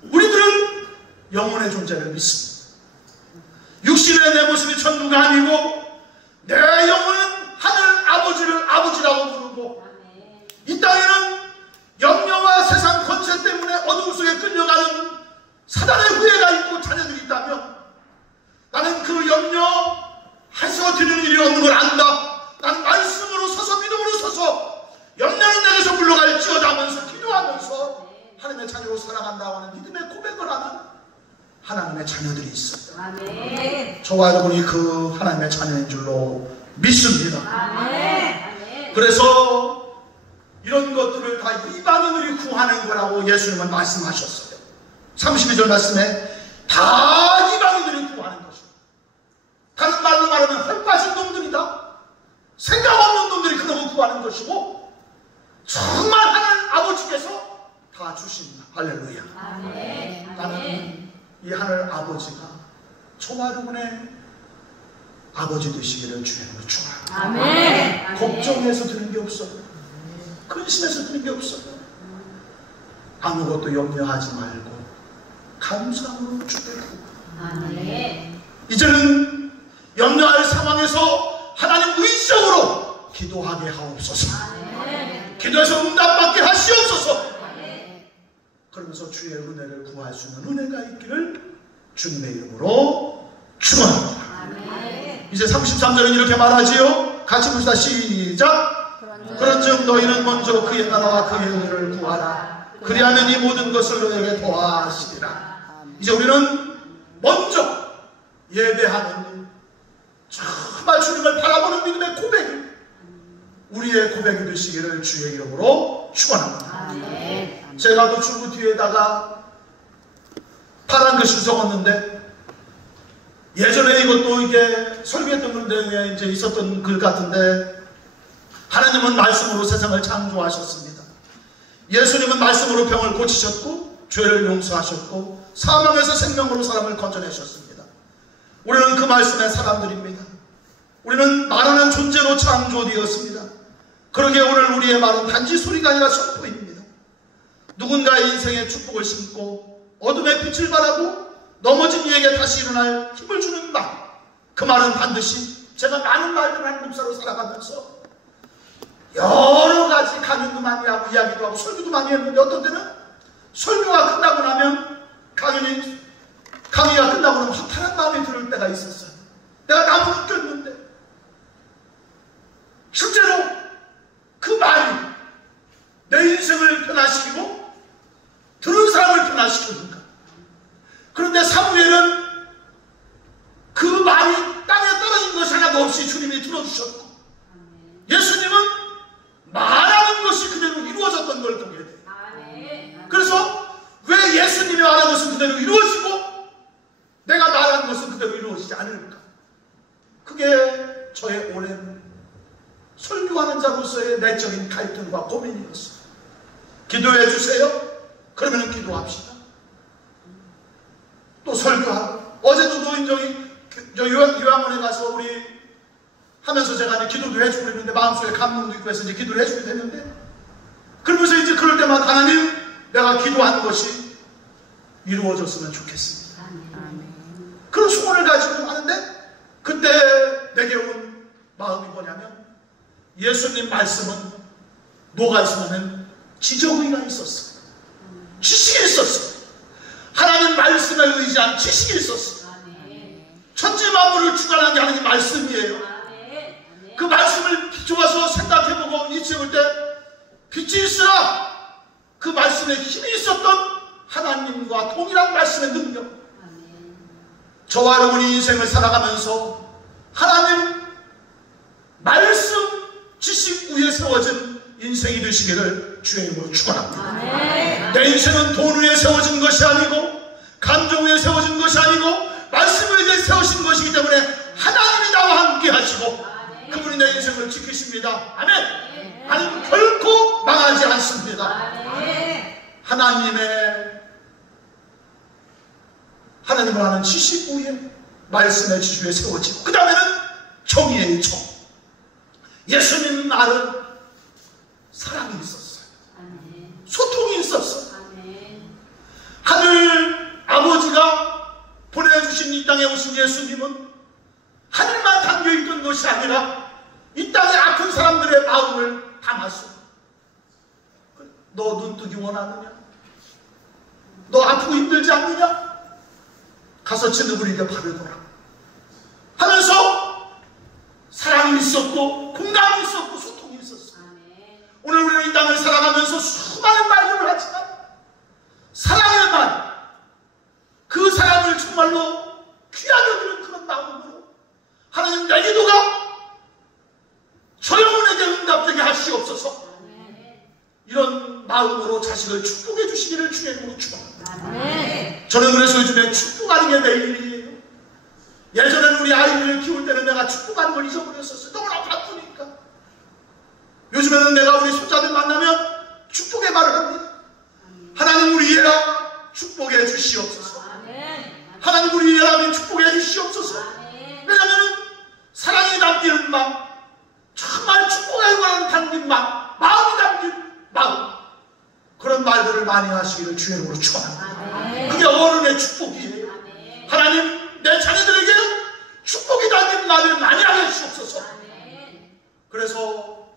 우리들은 영혼의 존재를 믿습니다. 육신의 내 모습이 천국가 아니고 내 영혼은 하늘 아버지를 아버지라고 부르고, 이 땅에는 염려와 세상 권세 때문에 어둠 속에 끌려가는 사단의 후예가 있고 자녀들이 있다면, 나는 그 염려해서 드리는 일이 없는 걸 안다. 나는 말씀으로 서서 믿음으로 서서 염려는 내게서 물러갈지어다 하면서 기도하면서 하나님의 자녀로 살아간다고 하는 믿음의 고백을 하는 하나님의 자녀들이 있어요. 아멘. 저와 여러분이 그 하나님의 자녀인 줄로 믿습니다. 아멘. 그래서 이런 것들을 다 이방인들이 구하는 거라고 예수님은 말씀하셨어요. 32절 말씀에 다 이방인들이 구하는 것이다. 다른 말로 말하면 헐 빠진 놈들이다. 생각 없는 놈들이 그놈을 구하는 것이고, 정말 하나님 아버지께서 다 주신다. 할렐루야. 아멘. 나는 이 하늘 아버지가 저와 여러분의 아버지 되시기를 주님으로 축원합니다. 아멘. 걱정해서 드는 게 없어요. 근심해서 드는 게 없어요. 아무것도 염려하지 말고 감사함으로 주되고. 아멘. 이제는 염려할 상황에서 하나님 의지적으로 기도하게 하옵소서. 아멘. 기도해서 응답받게 하시옵소서. 아멘. 그러면서 주의 은혜를 구할 수 있는 은혜가 있기를 주님의 이름으로 축원합니다. 아멘. 이제 33절은 이렇게 말하지요. 같이 봅시다. 시작. 그런즉 너희는 먼저 그의 나라와 그의 은혜를 구하라. 그리하면 이 모든 것을 너희에게 더하시리라. 이제 우리는 먼저 예배하는, 정말 주님을 바라보는 믿음의 고백이 우리의 고백이 되시기를 주의 이름으로 축원합니다. 제가 그 출구 뒤에다가 파란 글씨를 적었는데, 예전에 이것도 이게 설교했던 건데 이제 있었던 글 같은데, 하나님은 말씀으로 세상을 창조하셨습니다. 예수님은 말씀으로 병을 고치셨고 죄를 용서하셨고 사망에서 생명으로 사람을 건져내셨습니다. 우리는 그 말씀의 사람들입니다. 우리는 말하는 존재로 창조되었습니다. 그러기에 오늘 우리의 말은 단지 소리가 아니라 선포입니다. 누군가의 인생에 축복을 심고 어둠의 빛을 발하고 넘어진 이에게 다시 일어날 힘을 주는 말, 그 말은 반드시 제가 많은 말을 하는 목사로 살아가면서 여러 가지 강연도 많이 하고 이야기도 하고 설교도 많이 했는데, 어떤 때는 설교가 끝나고 나면 강의가 끝나고 나면 허탈한 마음이 들을 때가 있었어요. 내가 너무 느꼈는데, 실제로 그 말이 내 인생을 변화시키고 들은 사람을 변화시키는가. 그런데 사무엘은 그 말이 땅에 떨어진 것이 하나도 없이 주님이 들어주셨고, 예수님은 말하는 것이 그대로 이루어졌던 걸 보게 돼요. 그래서 왜 예수님이 말하는 것은 그대로 이루어지고 내가 말하는 것은 그대로 이루어지지 않을까? 그게 저의 오랜 설교하는 자로서의 내적인 갈등과 고민이었어요. 기도해 주세요. 그러면 기도합시다. 또 설교하고, 어제도 노인정이 요양원에 가서 우리 하면서 제가 이제 기도도 해주고 그랬는데, 마음속에 감동도 있고 해서 이제 기도를 해주게 됐는데, 그러면서 이제 그럴 때마다 하나님, 내가 기도한 것이 이루어졌으면 좋겠습니다. 그런 소원을 가지고 하는데, 그때 내게 온 마음이 뭐냐면, 예수님 말씀은 뭐가 있으면 지정의가 있었어요. 지식이 있었어요. 하나님 말씀에 의지한 지식이 있었어요. 천지 만물을 주관한 게 하나님 말씀이에요. 그 말씀을 비춰봐서 생각해보고 이치볼 때 빛이 있으라, 그 말씀에 힘이 있었던 하나님과 동일한 말씀의 능력, 저와 여러분이 인생을 살아가면서 하나님 말씀 지식 위에 세워진 인생이 되시기를 주의 이름으로 축원합니다. 내 인생은 돈 위에 세워진 것이 아니고 감정 위에 세워진 것이 아니고 말씀 위에 세우신 것이기 때문에 하나님이 나와 함께 하시고 그분이 내 인생을 지키십니다. 아멘. 하나님 결코 망하지 않습니다. 하나님을 아는 지식 위에 말씀의 지식 위에 세워지고 그 다음에는 정의의 정. 예수님 말은 사랑이 있었어요. 소통이 있었어요. 하늘 아버지가 보내주신 이 땅에 오신 예수님은 하늘만 담겨있던 것이 아니라 이 땅의 악한 사람들의 마음을 담았어요. 너 눈뜨기 원하느냐? 너 아프고 힘들지 않느냐? 가서 진흙으리게 발을 둬라 하면서 사랑이 있었고 공감이 있었고 소통이 있었어요. 오늘 우리는 이 땅을 살아가면서 수많은 말들을 하지만 사랑의 말, 그 사랑을 정말로 귀하게 여기는 그런 마음으로 하나님 내 기도가 저 영혼에게 응답되게 하시옵소서. 이런 마음으로 자식을 축복해 주시기를 주의 이름으로 축원합니다. 저는 그래서 요즘에 축복하는 게 내 일이에요. 예전에는 우리 아이를 키울 때는 내가 축복하는 걸 잊어버렸었어요. 너무나 바쁘니까. 요즘에는 내가 우리 손자들 만나면 축복의 말을 합니다. 하나님 우리 얘라 축복해 주시옵소서. 하나님 우리 얘라 축복해 주시옵소서. 왜냐하면 사랑이 담기는 마음, 정말 축복에 관한 담긴 마음, 마음이 담긴 마음, 그런 말들을 많이 하시기를 주의 이름으로 축원합니다. 그게 어른의 축복이에요. 하나님 내 자녀들에게 축복이 담긴 말을 많이 하게 주옵소서. 그래서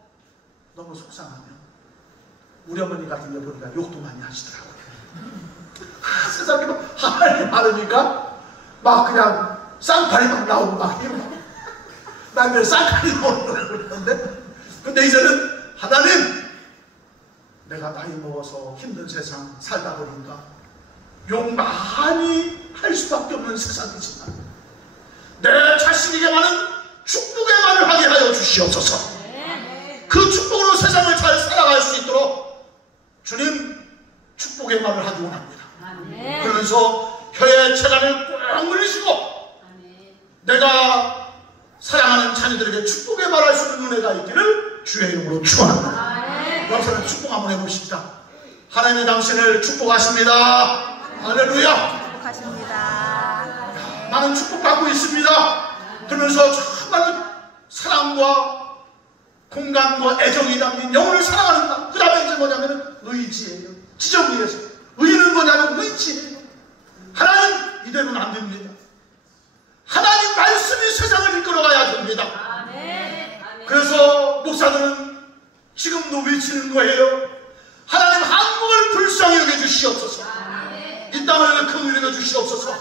너무 속상하면 우리 어머니 같은 데 보니까 욕도 많이 하시더라고요. 세상에 막 하나님 많으니까 막 그냥 쌍팔이 막 나오고 막 이러고 난 늘 쌍팔이 나오는 걸 그러는데, 근데 이제는 하나님 내가 나이 먹어서 힘든 세상 살다 보니까 욕 많이 할 수밖에 없는 세상이지만 내 자신에게만은 축복의 말을 하게 하여 주시옵소서. 그 축복으로 세상을 잘 살아갈 수 있도록 주님 축복의 말을 하기 원합니다. 그러면서 혀의 체간을 꽉 물리시고 내가 사랑하는 자녀들에게 축복의 말할 수 있는 은혜가 있기를 주의 이름으로 축원합니다. 여기서는 축복 한번 해봅시다. 하나님의 당신을 축복하십니다. 할렐루야. 축복하십니다. 나는 축복받고 있습니다. 그러면서 정말 사랑과 공감과 애정이 담긴 영혼을 사랑하는 것. 그 다음에 이제 뭐냐면 의지예요. 지정 위에서. 의는 뭐냐면 의지예요. 하나님 이대로는 안 됩니다. 하나님 말씀이 세상을 이끌어가야 됩니다. 그래서 목사들은 지금도 외치는 거예요. 하나님 한국을 불쌍히 여겨주시옵소서. 이 땅을 긍휼히 여겨주시옵소서.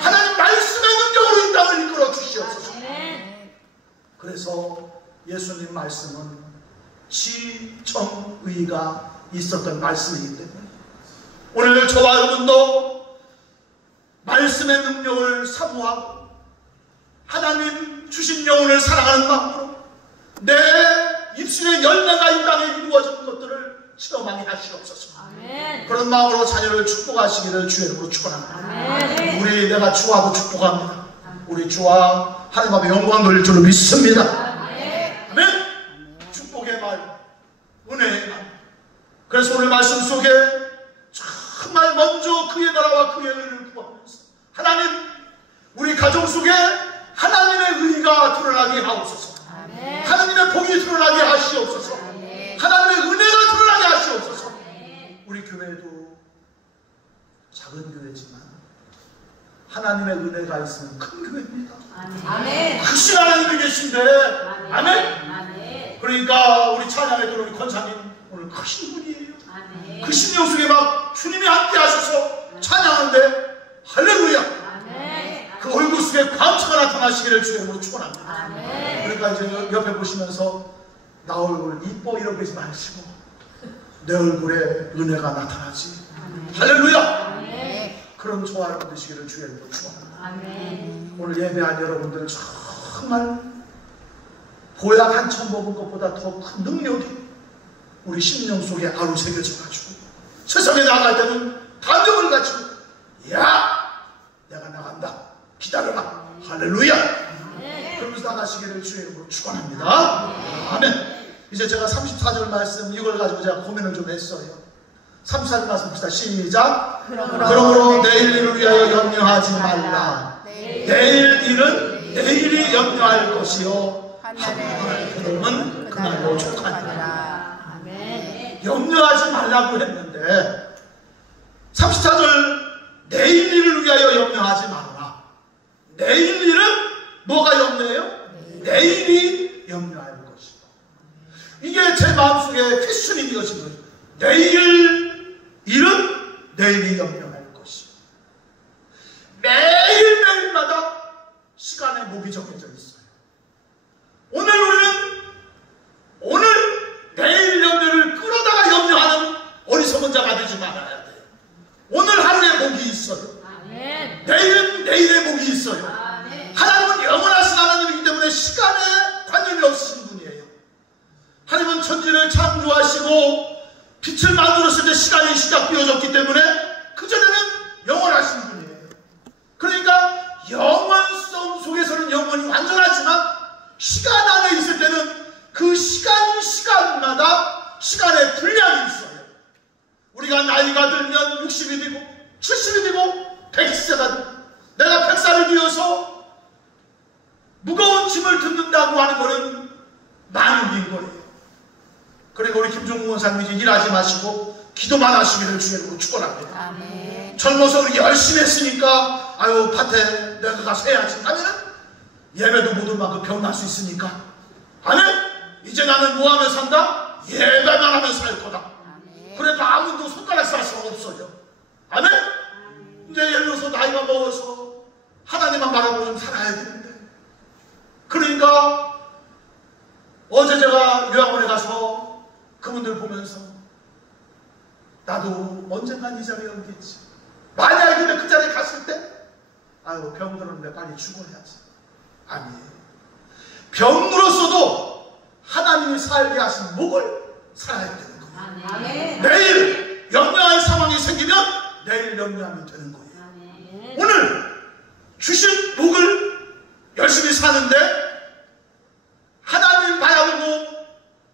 하나님 말씀의 능력으로 이 땅을 이끌어 주시옵소서. 그래서 예수님 말씀은 지정의가 있었던 말씀이기 때문에 오늘 저와 여러분도 말씀의 능력을 사모하고 하나님 주신 영혼을 사랑하는 마음으로 내 입술의 열매가 이 땅에 이루어진 것들을 체험하게 하시옵소서. 그런 마음으로 자녀를 축복하시기를 주의 이름으로 축원합니다. 우리 내가 주와도 축복합니다. 우리 주와 하나님 앞에 영광 돌릴 줄로 믿습니다. 아멘. 축복의 말, 은혜의 말. 그래서 오늘 말씀 속에 정말 먼저 그의 나라와 그의 의를 구하면서 하나님 우리 가정 속에 하나님의 의가 드러나게 하옵소서. 하나님의 복이 드러나게 하시옵소서. 하나님의 은혜가 드러나게 하시옵소서. 우리 교회도 작은 교회지만 하나님의 은혜가 있으면 큰 교회입니다. 크신 하나님이 계신데 아멘. 그러니까 우리 찬양에 들어오는 권사님 오늘 크신 분이에요. 크신 영속에 막 주님이 함께 하셔서 찬양하는데 할렐루야. 그 얼굴 속에 광채가 나타나시기를 주의 이름으로 축원합니다. 그러니까 이제 옆에 보시면서 나 얼굴 이뻐 이러고 계지 마시고 내 얼굴에 은혜가 나타나지. 할렐루야. 그런 저와 여러분 되시기를 주의 이름으로 축원합니다. 아멘. 오늘 예배한 여러분들 정말 보약 한 천 먹은 것보다 더 큰 능력이 우리 심령 속에 아루새겨져가지고 세상에 나갈 때는 감격을 가지고 야 내가 나간다 기다려라 할렐루야 그러면서 나가시기를 주의 이름으로 축원합니다. 아멘. 이제 제가 34절 말씀 이걸 가지고 제가 고민을 좀 했어요. 34절 말씀 봅시다. 시작. 그러므로 내일 일을 위하여 염려하지 말라. 내일 일은 내일이 염려할 것이요 한날의 괴로움은 그날로 족하니라. 아멘. 염려하지 말라고 했는데 34절 내일 일을 위하여 염려하지 말라. 내일 일은 뭐가 염려해요? 내일이 염려할 것이다. 이게 제 마음속에 퀘스천이 되어진 거죠. 내일 일은 내일이 염려할 것이다. 매일매일마다 시간의 목이 정해져 있어요. 오늘 우리는 오늘 내일 염려를 끌어다가 염려하는 어리석은 자가 되지 말아야 돼요. 오늘 하루의 목이 있어요. 아멘. 내일은 내일의 목이 있어요. 아멘. 하나님은 영원하신 하나님이기 때문에 시간에 관념이 없으신 분이에요. 하나님은 천지를 창조하시고 빛을 만들었을 때 시간이 시작되어졌기 때문에 그전에는 영원하신 분이에요. 그러니까 영원성 속에서는 영원히 완전하지만 시간 안에 있을 때는 그 시간마다 시간의 분량이 있어요. 우리가 나이가 들면 60이 되고 70이 되고 100세가 되고 내가 100살을 되어서 무거운 짐을 듣는다고 하는 것은 만육인 거예요. 그리고 우리 김종국 원사님이 일하지 마시고 기도만 하시기를 주님으로 축원합니다. 아멘. 젊어서 우리 열심히 했으니까 아유 밭에 내가 가서 해야지 하면은 예배도 못 올 만큼 병날 수 있으니까 아멘. 이제 나는 뭐 하며 산다? 예배만 하며 살 거다. 그래도 아무도 손가락 쌀 수가 없어요. 아멘. 이제 예를 들어서 나이가 먹어서 하나님만 바라보고 좀 살아야 되는데 그러니까 어제 제가 요양원에 가서 그분들 보면서 나도 언젠간 이 자리에 오겠지. 만약에 그 자리에 갔을 때 아유 병들었는데 빨리 죽어야지. 아니에요. 병들었어도 하나님이 살게 하신 목을 살아야 되는 거예요. 아멘. 내일 염려할 상황이 생기면 내일 염려하면 되는 거예요. 아멘. 오늘 주신 목을 열심히 사는데 하나님 바라보고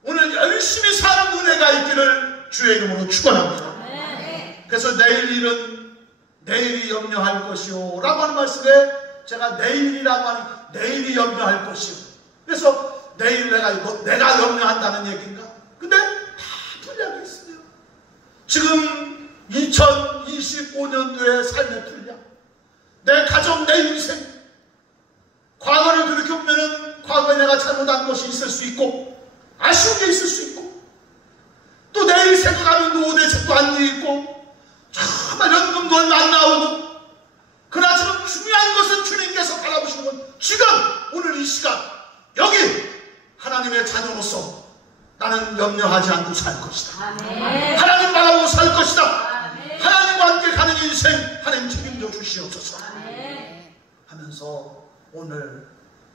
오늘 열심히 사는 은혜가 있기를 주의 이름으로 축원합니다. 그래서 내일 일은 내일이 염려할 것이요 라고 하는 말씀에 제가 내일이라고 하는 내일이 염려할 것이요. 그래서 내일 내가 염려한다는 얘기인가? 근데 다 분량이 있어요. 지금 2025년도의 삶의 분량, 내 가정, 내 인생, 과거를 돌이켜보면 과거에 내가 잘못한 것이 있을 수 있고 아쉬운 게 있을 수 있고 또 내일 생각하면 또 오대책도 안 돼 있고 정말 연금도 얼마 안 나오고 그나저나 중요한 것은 주님께서 바라보시는 건 지금 오늘 이 시간 여기 하나님의 자녀로서 나는 염려하지 않고 살 것이다. 아멘. 하나님 바라보고 살 것이다. 아멘. 하나님과 함께 가는 인생 하나님 책임져 주시옵소서 아멘. 하면서 오늘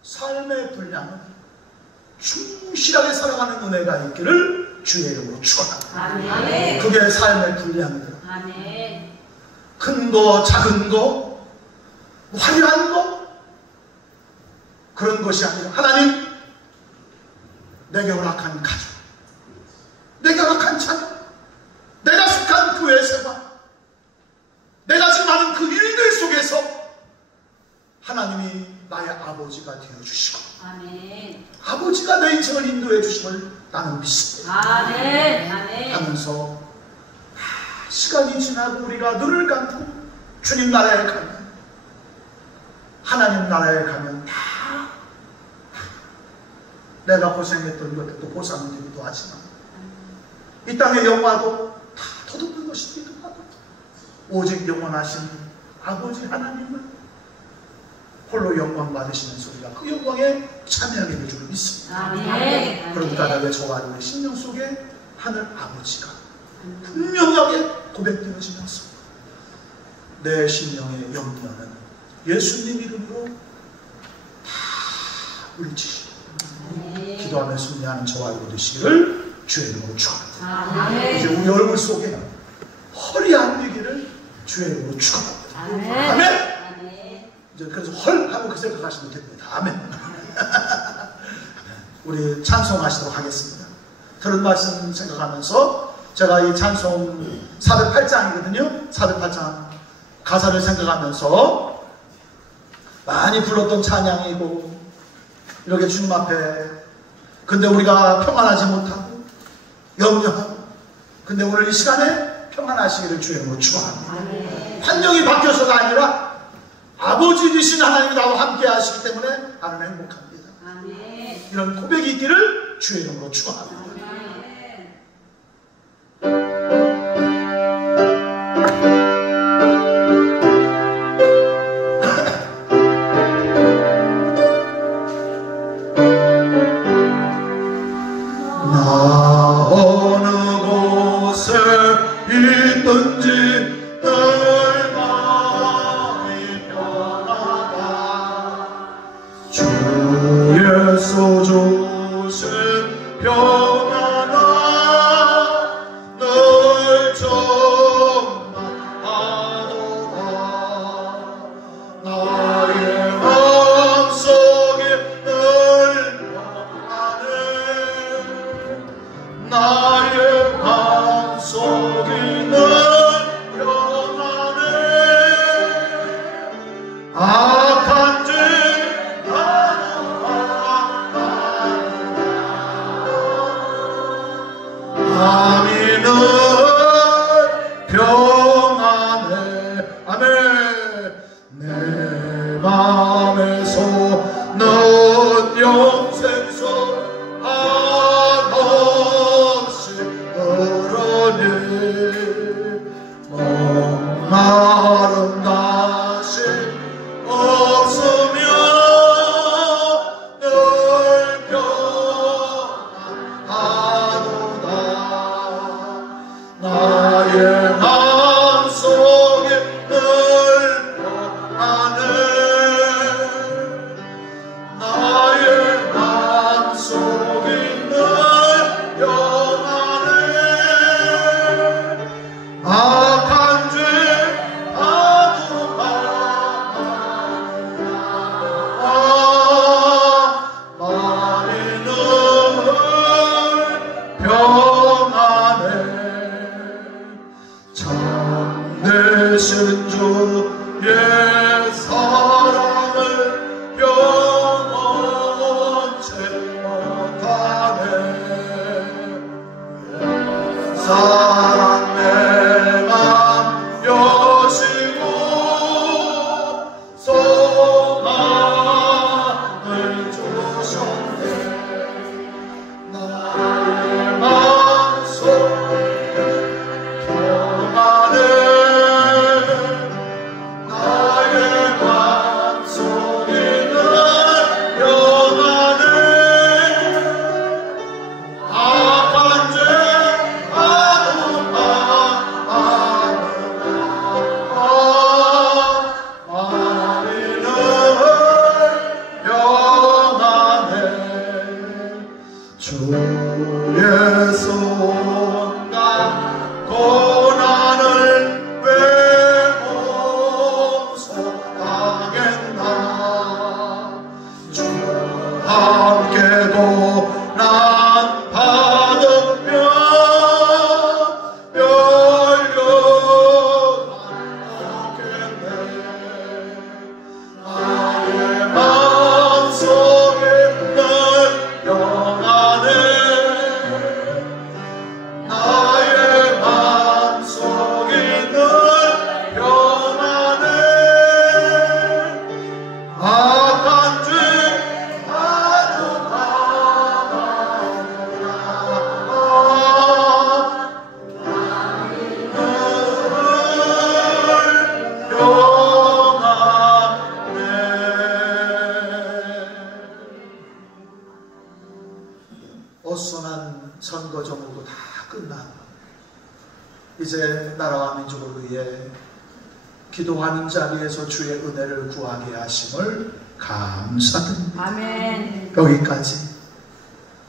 삶의 분량은 충실하게 살아가는 은혜가 있기를 주의 이름으로 축원합니다. 아멘. 그게 삶의 분량이에요. 아멘. 큰 거, 작은 거, 화려한 거 그런 것이 아니라 하나님 내게 허락한 가족, 내게 허락한 자녀, 내가 속한 교회 생활, 내가 지금 하는 그 일들 속에서 하나님이 나의 아버지가 되어주시고 아멘. 아버지가 내 인생을 인도해 주심을 나는 믿습니다. 아멘. 아멘. 하면서 시간이 지나고 우리가 눈을 감고 주님 나라에 가면 하나님 나라에 가면 다 내가 고생했던 것들도 보상이 되기도 하지만 이 땅의 영화도 다 덧없는 것이기도 하고 오직 영원하신 아버지 하나님을 홀로 영광 받으시면서 우리가 그 영광에 참여하게 될 줄 믿습니다. 아멘. 그러니까 왜 저와 우리 심령 속에 하늘 아버지가 분명하게 고백되어지면서 내 심령의 염려는 예수님 이름으로 다 물리치시고 기도하며 승리하는 저와 여러분 되시기를 주의 이름으로 축원합니다. 이제 우리 얼굴 속에는 헐이 안 되기를 주의 이름으로 축원합니다. 아멘. 이제 그래서 헐 하고 그 생각하시면 됩니다. 아멘. 우리 찬송하시도록 하겠습니다. 들은 말씀 생각하면서 제가 이 찬송 408장이거든요. 408장 가사를 생각하면서 많이 불렀던 찬양이고 이렇게 주님 앞에 근데 우리가 평안하지 못하고 염려하고 근데 오늘 이 시간에 평안하시기를 주의 이름으로 축원합니다. 환경이 바뀌어서가 아니라 아버지 되신 하나님이 나와 함께 하시기 때문에 나는 행복합니다. 이런 고백이 있기를 주의 이름으로 축원합니다. 나 어느 곳에 있든지 늘 마음이 편하다. 주 예수 주신 평안아 늘 충만하도다. 나의 마음속에 늘 평안해. 나의 마음속에 늘 평안해. 악한 죄 마음이 늘 평안해. 아멘. 내 마음에서 넌 영생소 한없이 흐르니 목마른 다시 없으며 늘 평안하도다. 나의 마음속에 늘 평안해. 나의 마음속에 늘 평안해. 악한 죄 마음이 늘 평안해. 참되신 주의 사랑을 영원치 못하네. 사랑 내 맘 여시고 소망을 주셨네. 나의 마음속에 평안해. 나의 마음속에 늘 평안해. 악한 죄 마음이 늘 평안해. 주의 손과 고난을 왜 용서하겠나. 주 함께도 난 받으며 멸류관 얻겠네. 나의 마음속에 늘 평안해. 나의 마음속에 늘 평안해. 악한 죄 어수선한 선거 정국도 다 끝나고 이제 나라와 민족을 위해 기도하는 자리에서 주의 은혜를 구하게 하심을 감사드립니다. 아멘. 여기까지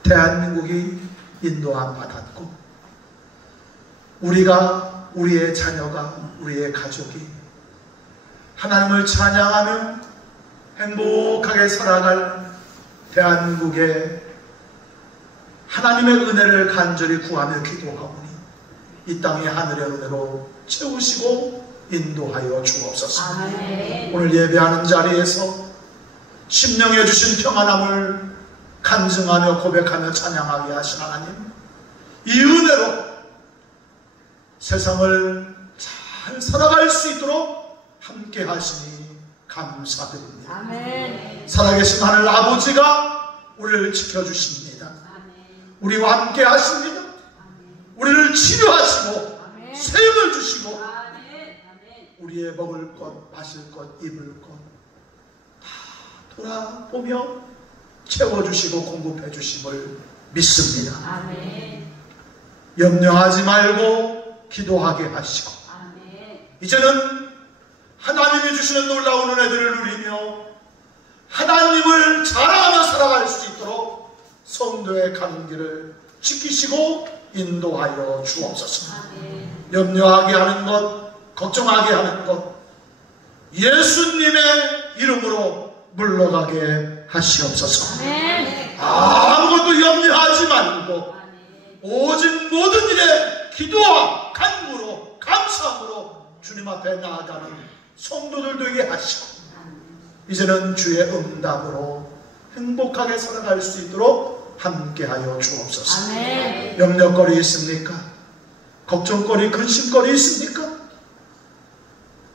대한민국이 인도함 받았고 우리가, 우리의 자녀가, 우리의 가족이 하나님을 찬양하며 행복하게 살아갈 대한민국의 하나님의 은혜를 간절히 구하며 기도하오니 이 땅의 하늘의 은혜로 채우시고 인도하여 주옵소서. 아멘. 오늘 예배하는 자리에서 심령에 주신 평안함을 간증하며 고백하며 찬양하게 하신 하나님, 이 은혜로 세상을 잘 살아갈 수 있도록 함께 하시니 감사드립니다. 아멘. 살아계신 하늘 아버지가 우리를 지켜주십니다. 아멘. 우리와 함께 하십니다. 우리를 치료하시고 아멘. 샘을 주시고 아멘. 아멘. 우리의 먹을 것, 마실 것, 입을 것 다 돌아보며 채워주시고 공급해 주심을 믿습니다. 아멘. 염려하지 말고 기도하게 하시고 아멘. 이제는 하나님이 주시는 놀라운 은혜들을 누리며 하나님을 자랑하며 살아갈 수 있도록 성도의 가는 길을 지키시고 인도하여 주옵소서. 아멘. 염려하게 하는 것, 걱정하게 하는 것 예수님의 이름으로 물러가게 하시옵소서. 아멘. 아무것도 염려하지 말고 아멘. 오직 모든 일에 기도와 간구로 감사함으로 주님 앞에 나아가는 성도들 되게 하시고 이제는 주의 응답으로 행복하게 살아갈 수 있도록 함께하여 주옵소서. 아멘. 염려거리 있습니까? 걱정거리, 근심거리 있습니까?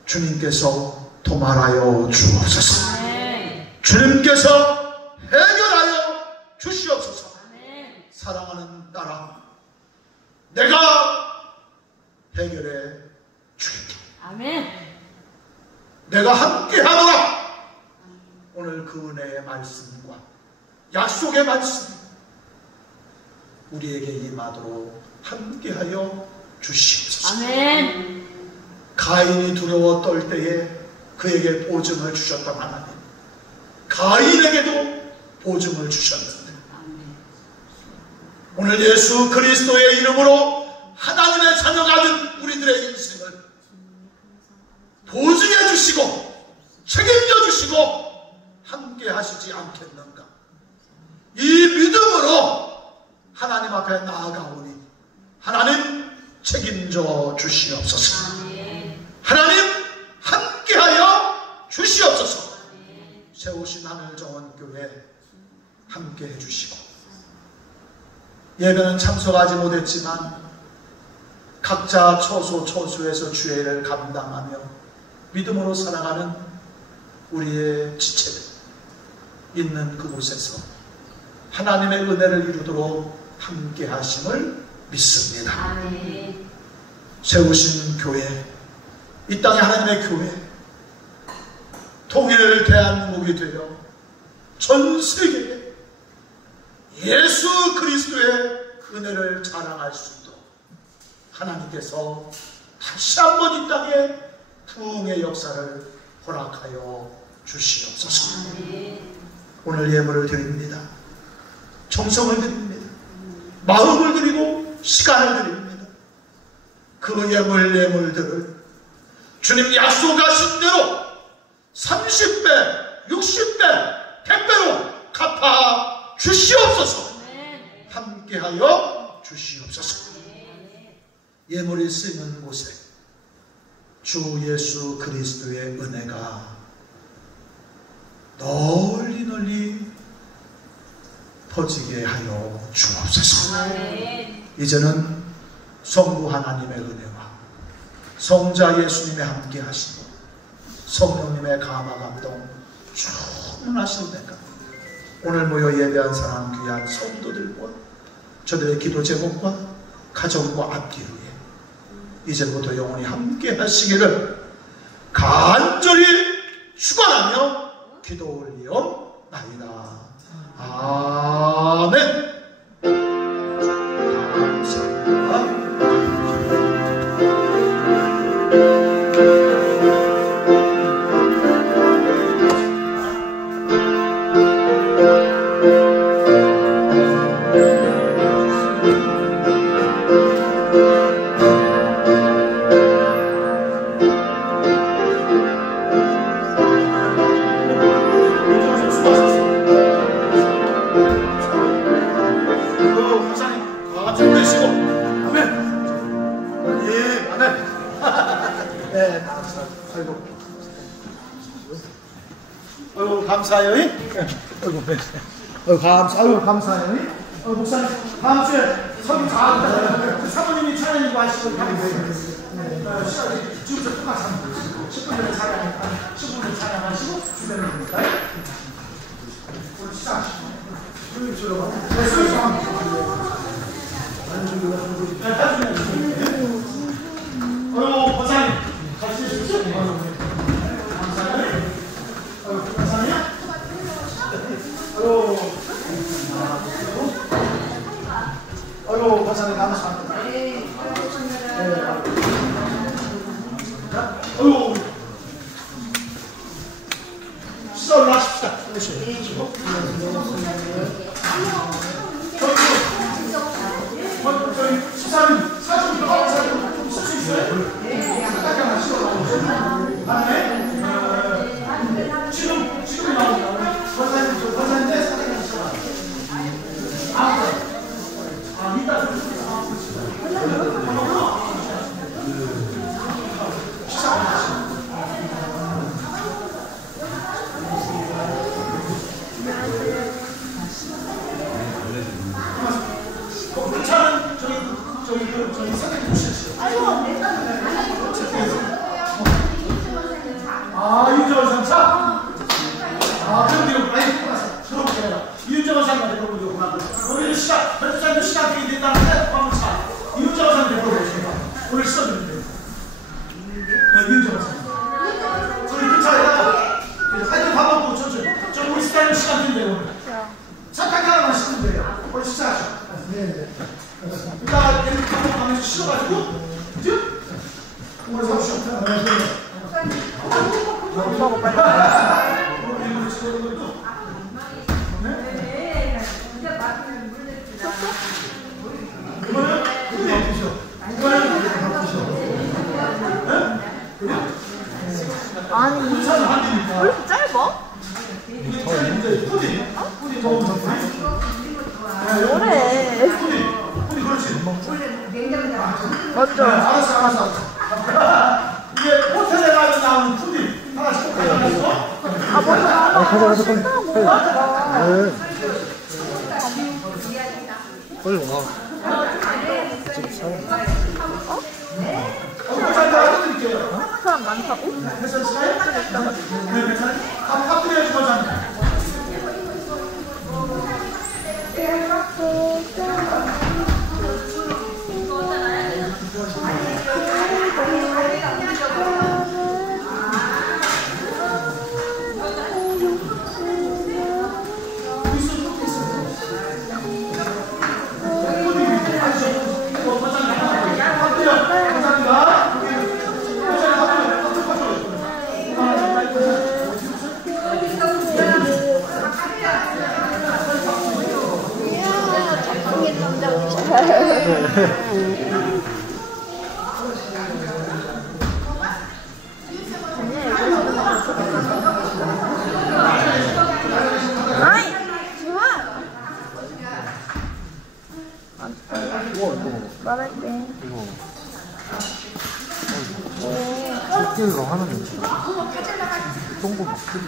주님께서 도말하여 주옵소서. 아멘. 주님께서 해결하여 주시옵소서. 아멘. 사랑하는 딸아, 내가 해결해 주겠다. 아멘. 내가 함께하노라. 오늘 그 은혜의 말씀과 약속의 말씀 우리에게 임하도록 함께하여 주시옵소서. 아멘. 가인이 두려워 떨 때에 그에게 보증을 주셨던 하나님, 가인에게도 보증을 주셨는데 오늘 예수 그리스도의 이름으로 하나님의 자녀가 된 우리들의 인생을 보증해 주시고 책임져 주시고 함께 하시지 않겠는가. 이 믿음으로 하나님 앞에 나아가오니 하나님 책임져 주시옵소서. 아멘. 하나님 함께하여 주시옵소서. 아멘. 세우신 하늘정원교회 함께 해주시고 예배는 참석하지 못했지만 각자 처소처소에서 주의 일을 감당하며 믿음으로 살아가는 우리의 지체들 있는 그곳에서 하나님의 은혜를 이루도록 함께 하심을 믿습니다. 아멘. 세우신 교회, 이 땅의 하나님의 교회, 통일 대한민국이 되어 전 세계에 예수 그리스도의 은혜를 자랑할 수 있도록 하나님께서 다시 한번 이 땅에 부흥의 역사를 허락하여 주시옵소서. 아멘. 오늘 예물을 드립니다. 정성을 드립니다. 마음을 드리고 시간을 드립니다. 그 예물들을 주님 약속하신 대로 30배, 60배, 100배로 갚아 주시옵소서. 아멘. 함께하여 주시옵소서. 예물이 쓰이는 곳에 주 예수 그리스도의 은혜가 널리 널리 퍼지게 하여 주옵소서. 아멘. 이제는 성부 하나님의 은혜와 성자 예수님의 함께 하시고 성령님의 감화 감동 충만하신 은혜가 오늘 모여 예배한 사람 귀한 성도들과 저들의 기도 제목과 가정과 앞뒤 위에 이제부터 영원히 함께 하시기를 간절히 축원하며 기도 올리옵나이다. 아멘. 감사합니다. 아이고 감사해요. 아이고 네. 아이고 감사해요. 목사님 다음 주에 설교 잘 사모님이 찬양이고 하시고 지금부터 똑같이 하면 되시고 10분 전에 찬양하니까 10분 전에 찬양하시고 주변에 보니까 오늘 시작하시고 아이고 권사님 같이 해주십시오. 감사해요. 아이고 권사님 아이고 권사님 감사합니다. 아이고 시작을 하십시다. 저희 집사님 사진 좀 쓸 수 있어요? 잠깐만 시작을 다음에 지금 나옵니다. 권사님인데 사진 시작. 이따 차는 저희 선생님 보시죠. 이윤정 상차. 그럼 들어보세요. 이윤정 상가 들어보려고 오늘 시간, 변호사님도 시간 되게 된다는데 한번 차. 이윤정 상가 들어보세요. 오늘 시간 드립니다. 이윤정 상가. 저희 그 차에다가 하여튼 밥 먹고 저 우리 스타일 시간 드린대요 오늘. 착하게 하나만 시키면 돼요. 오늘 시작하죠. 네. 이따가 얘를 한번 가면서 쉬어가지고 그죠? 오늘 사오시오. 먹어 빨리. 이거는 푸딩 드셔. 이거는 아니 왜 이렇게 짧아? 푸딩 먹으면 뭐래? 푸딩 그렇지. 맞죠? 알았어. 이게 호텔에 가서 나오는 푸딩 하나씩 가져가서. 먼저 나와. 싫다고. 빨리 와. 사람 많다고? 괜찮으실까요? 네, 괜찮아요? 한번 깍두기에 주거잖아요. 아이, 좋아. 말할게. 이거 하는 거. 똥고 막 뜯어.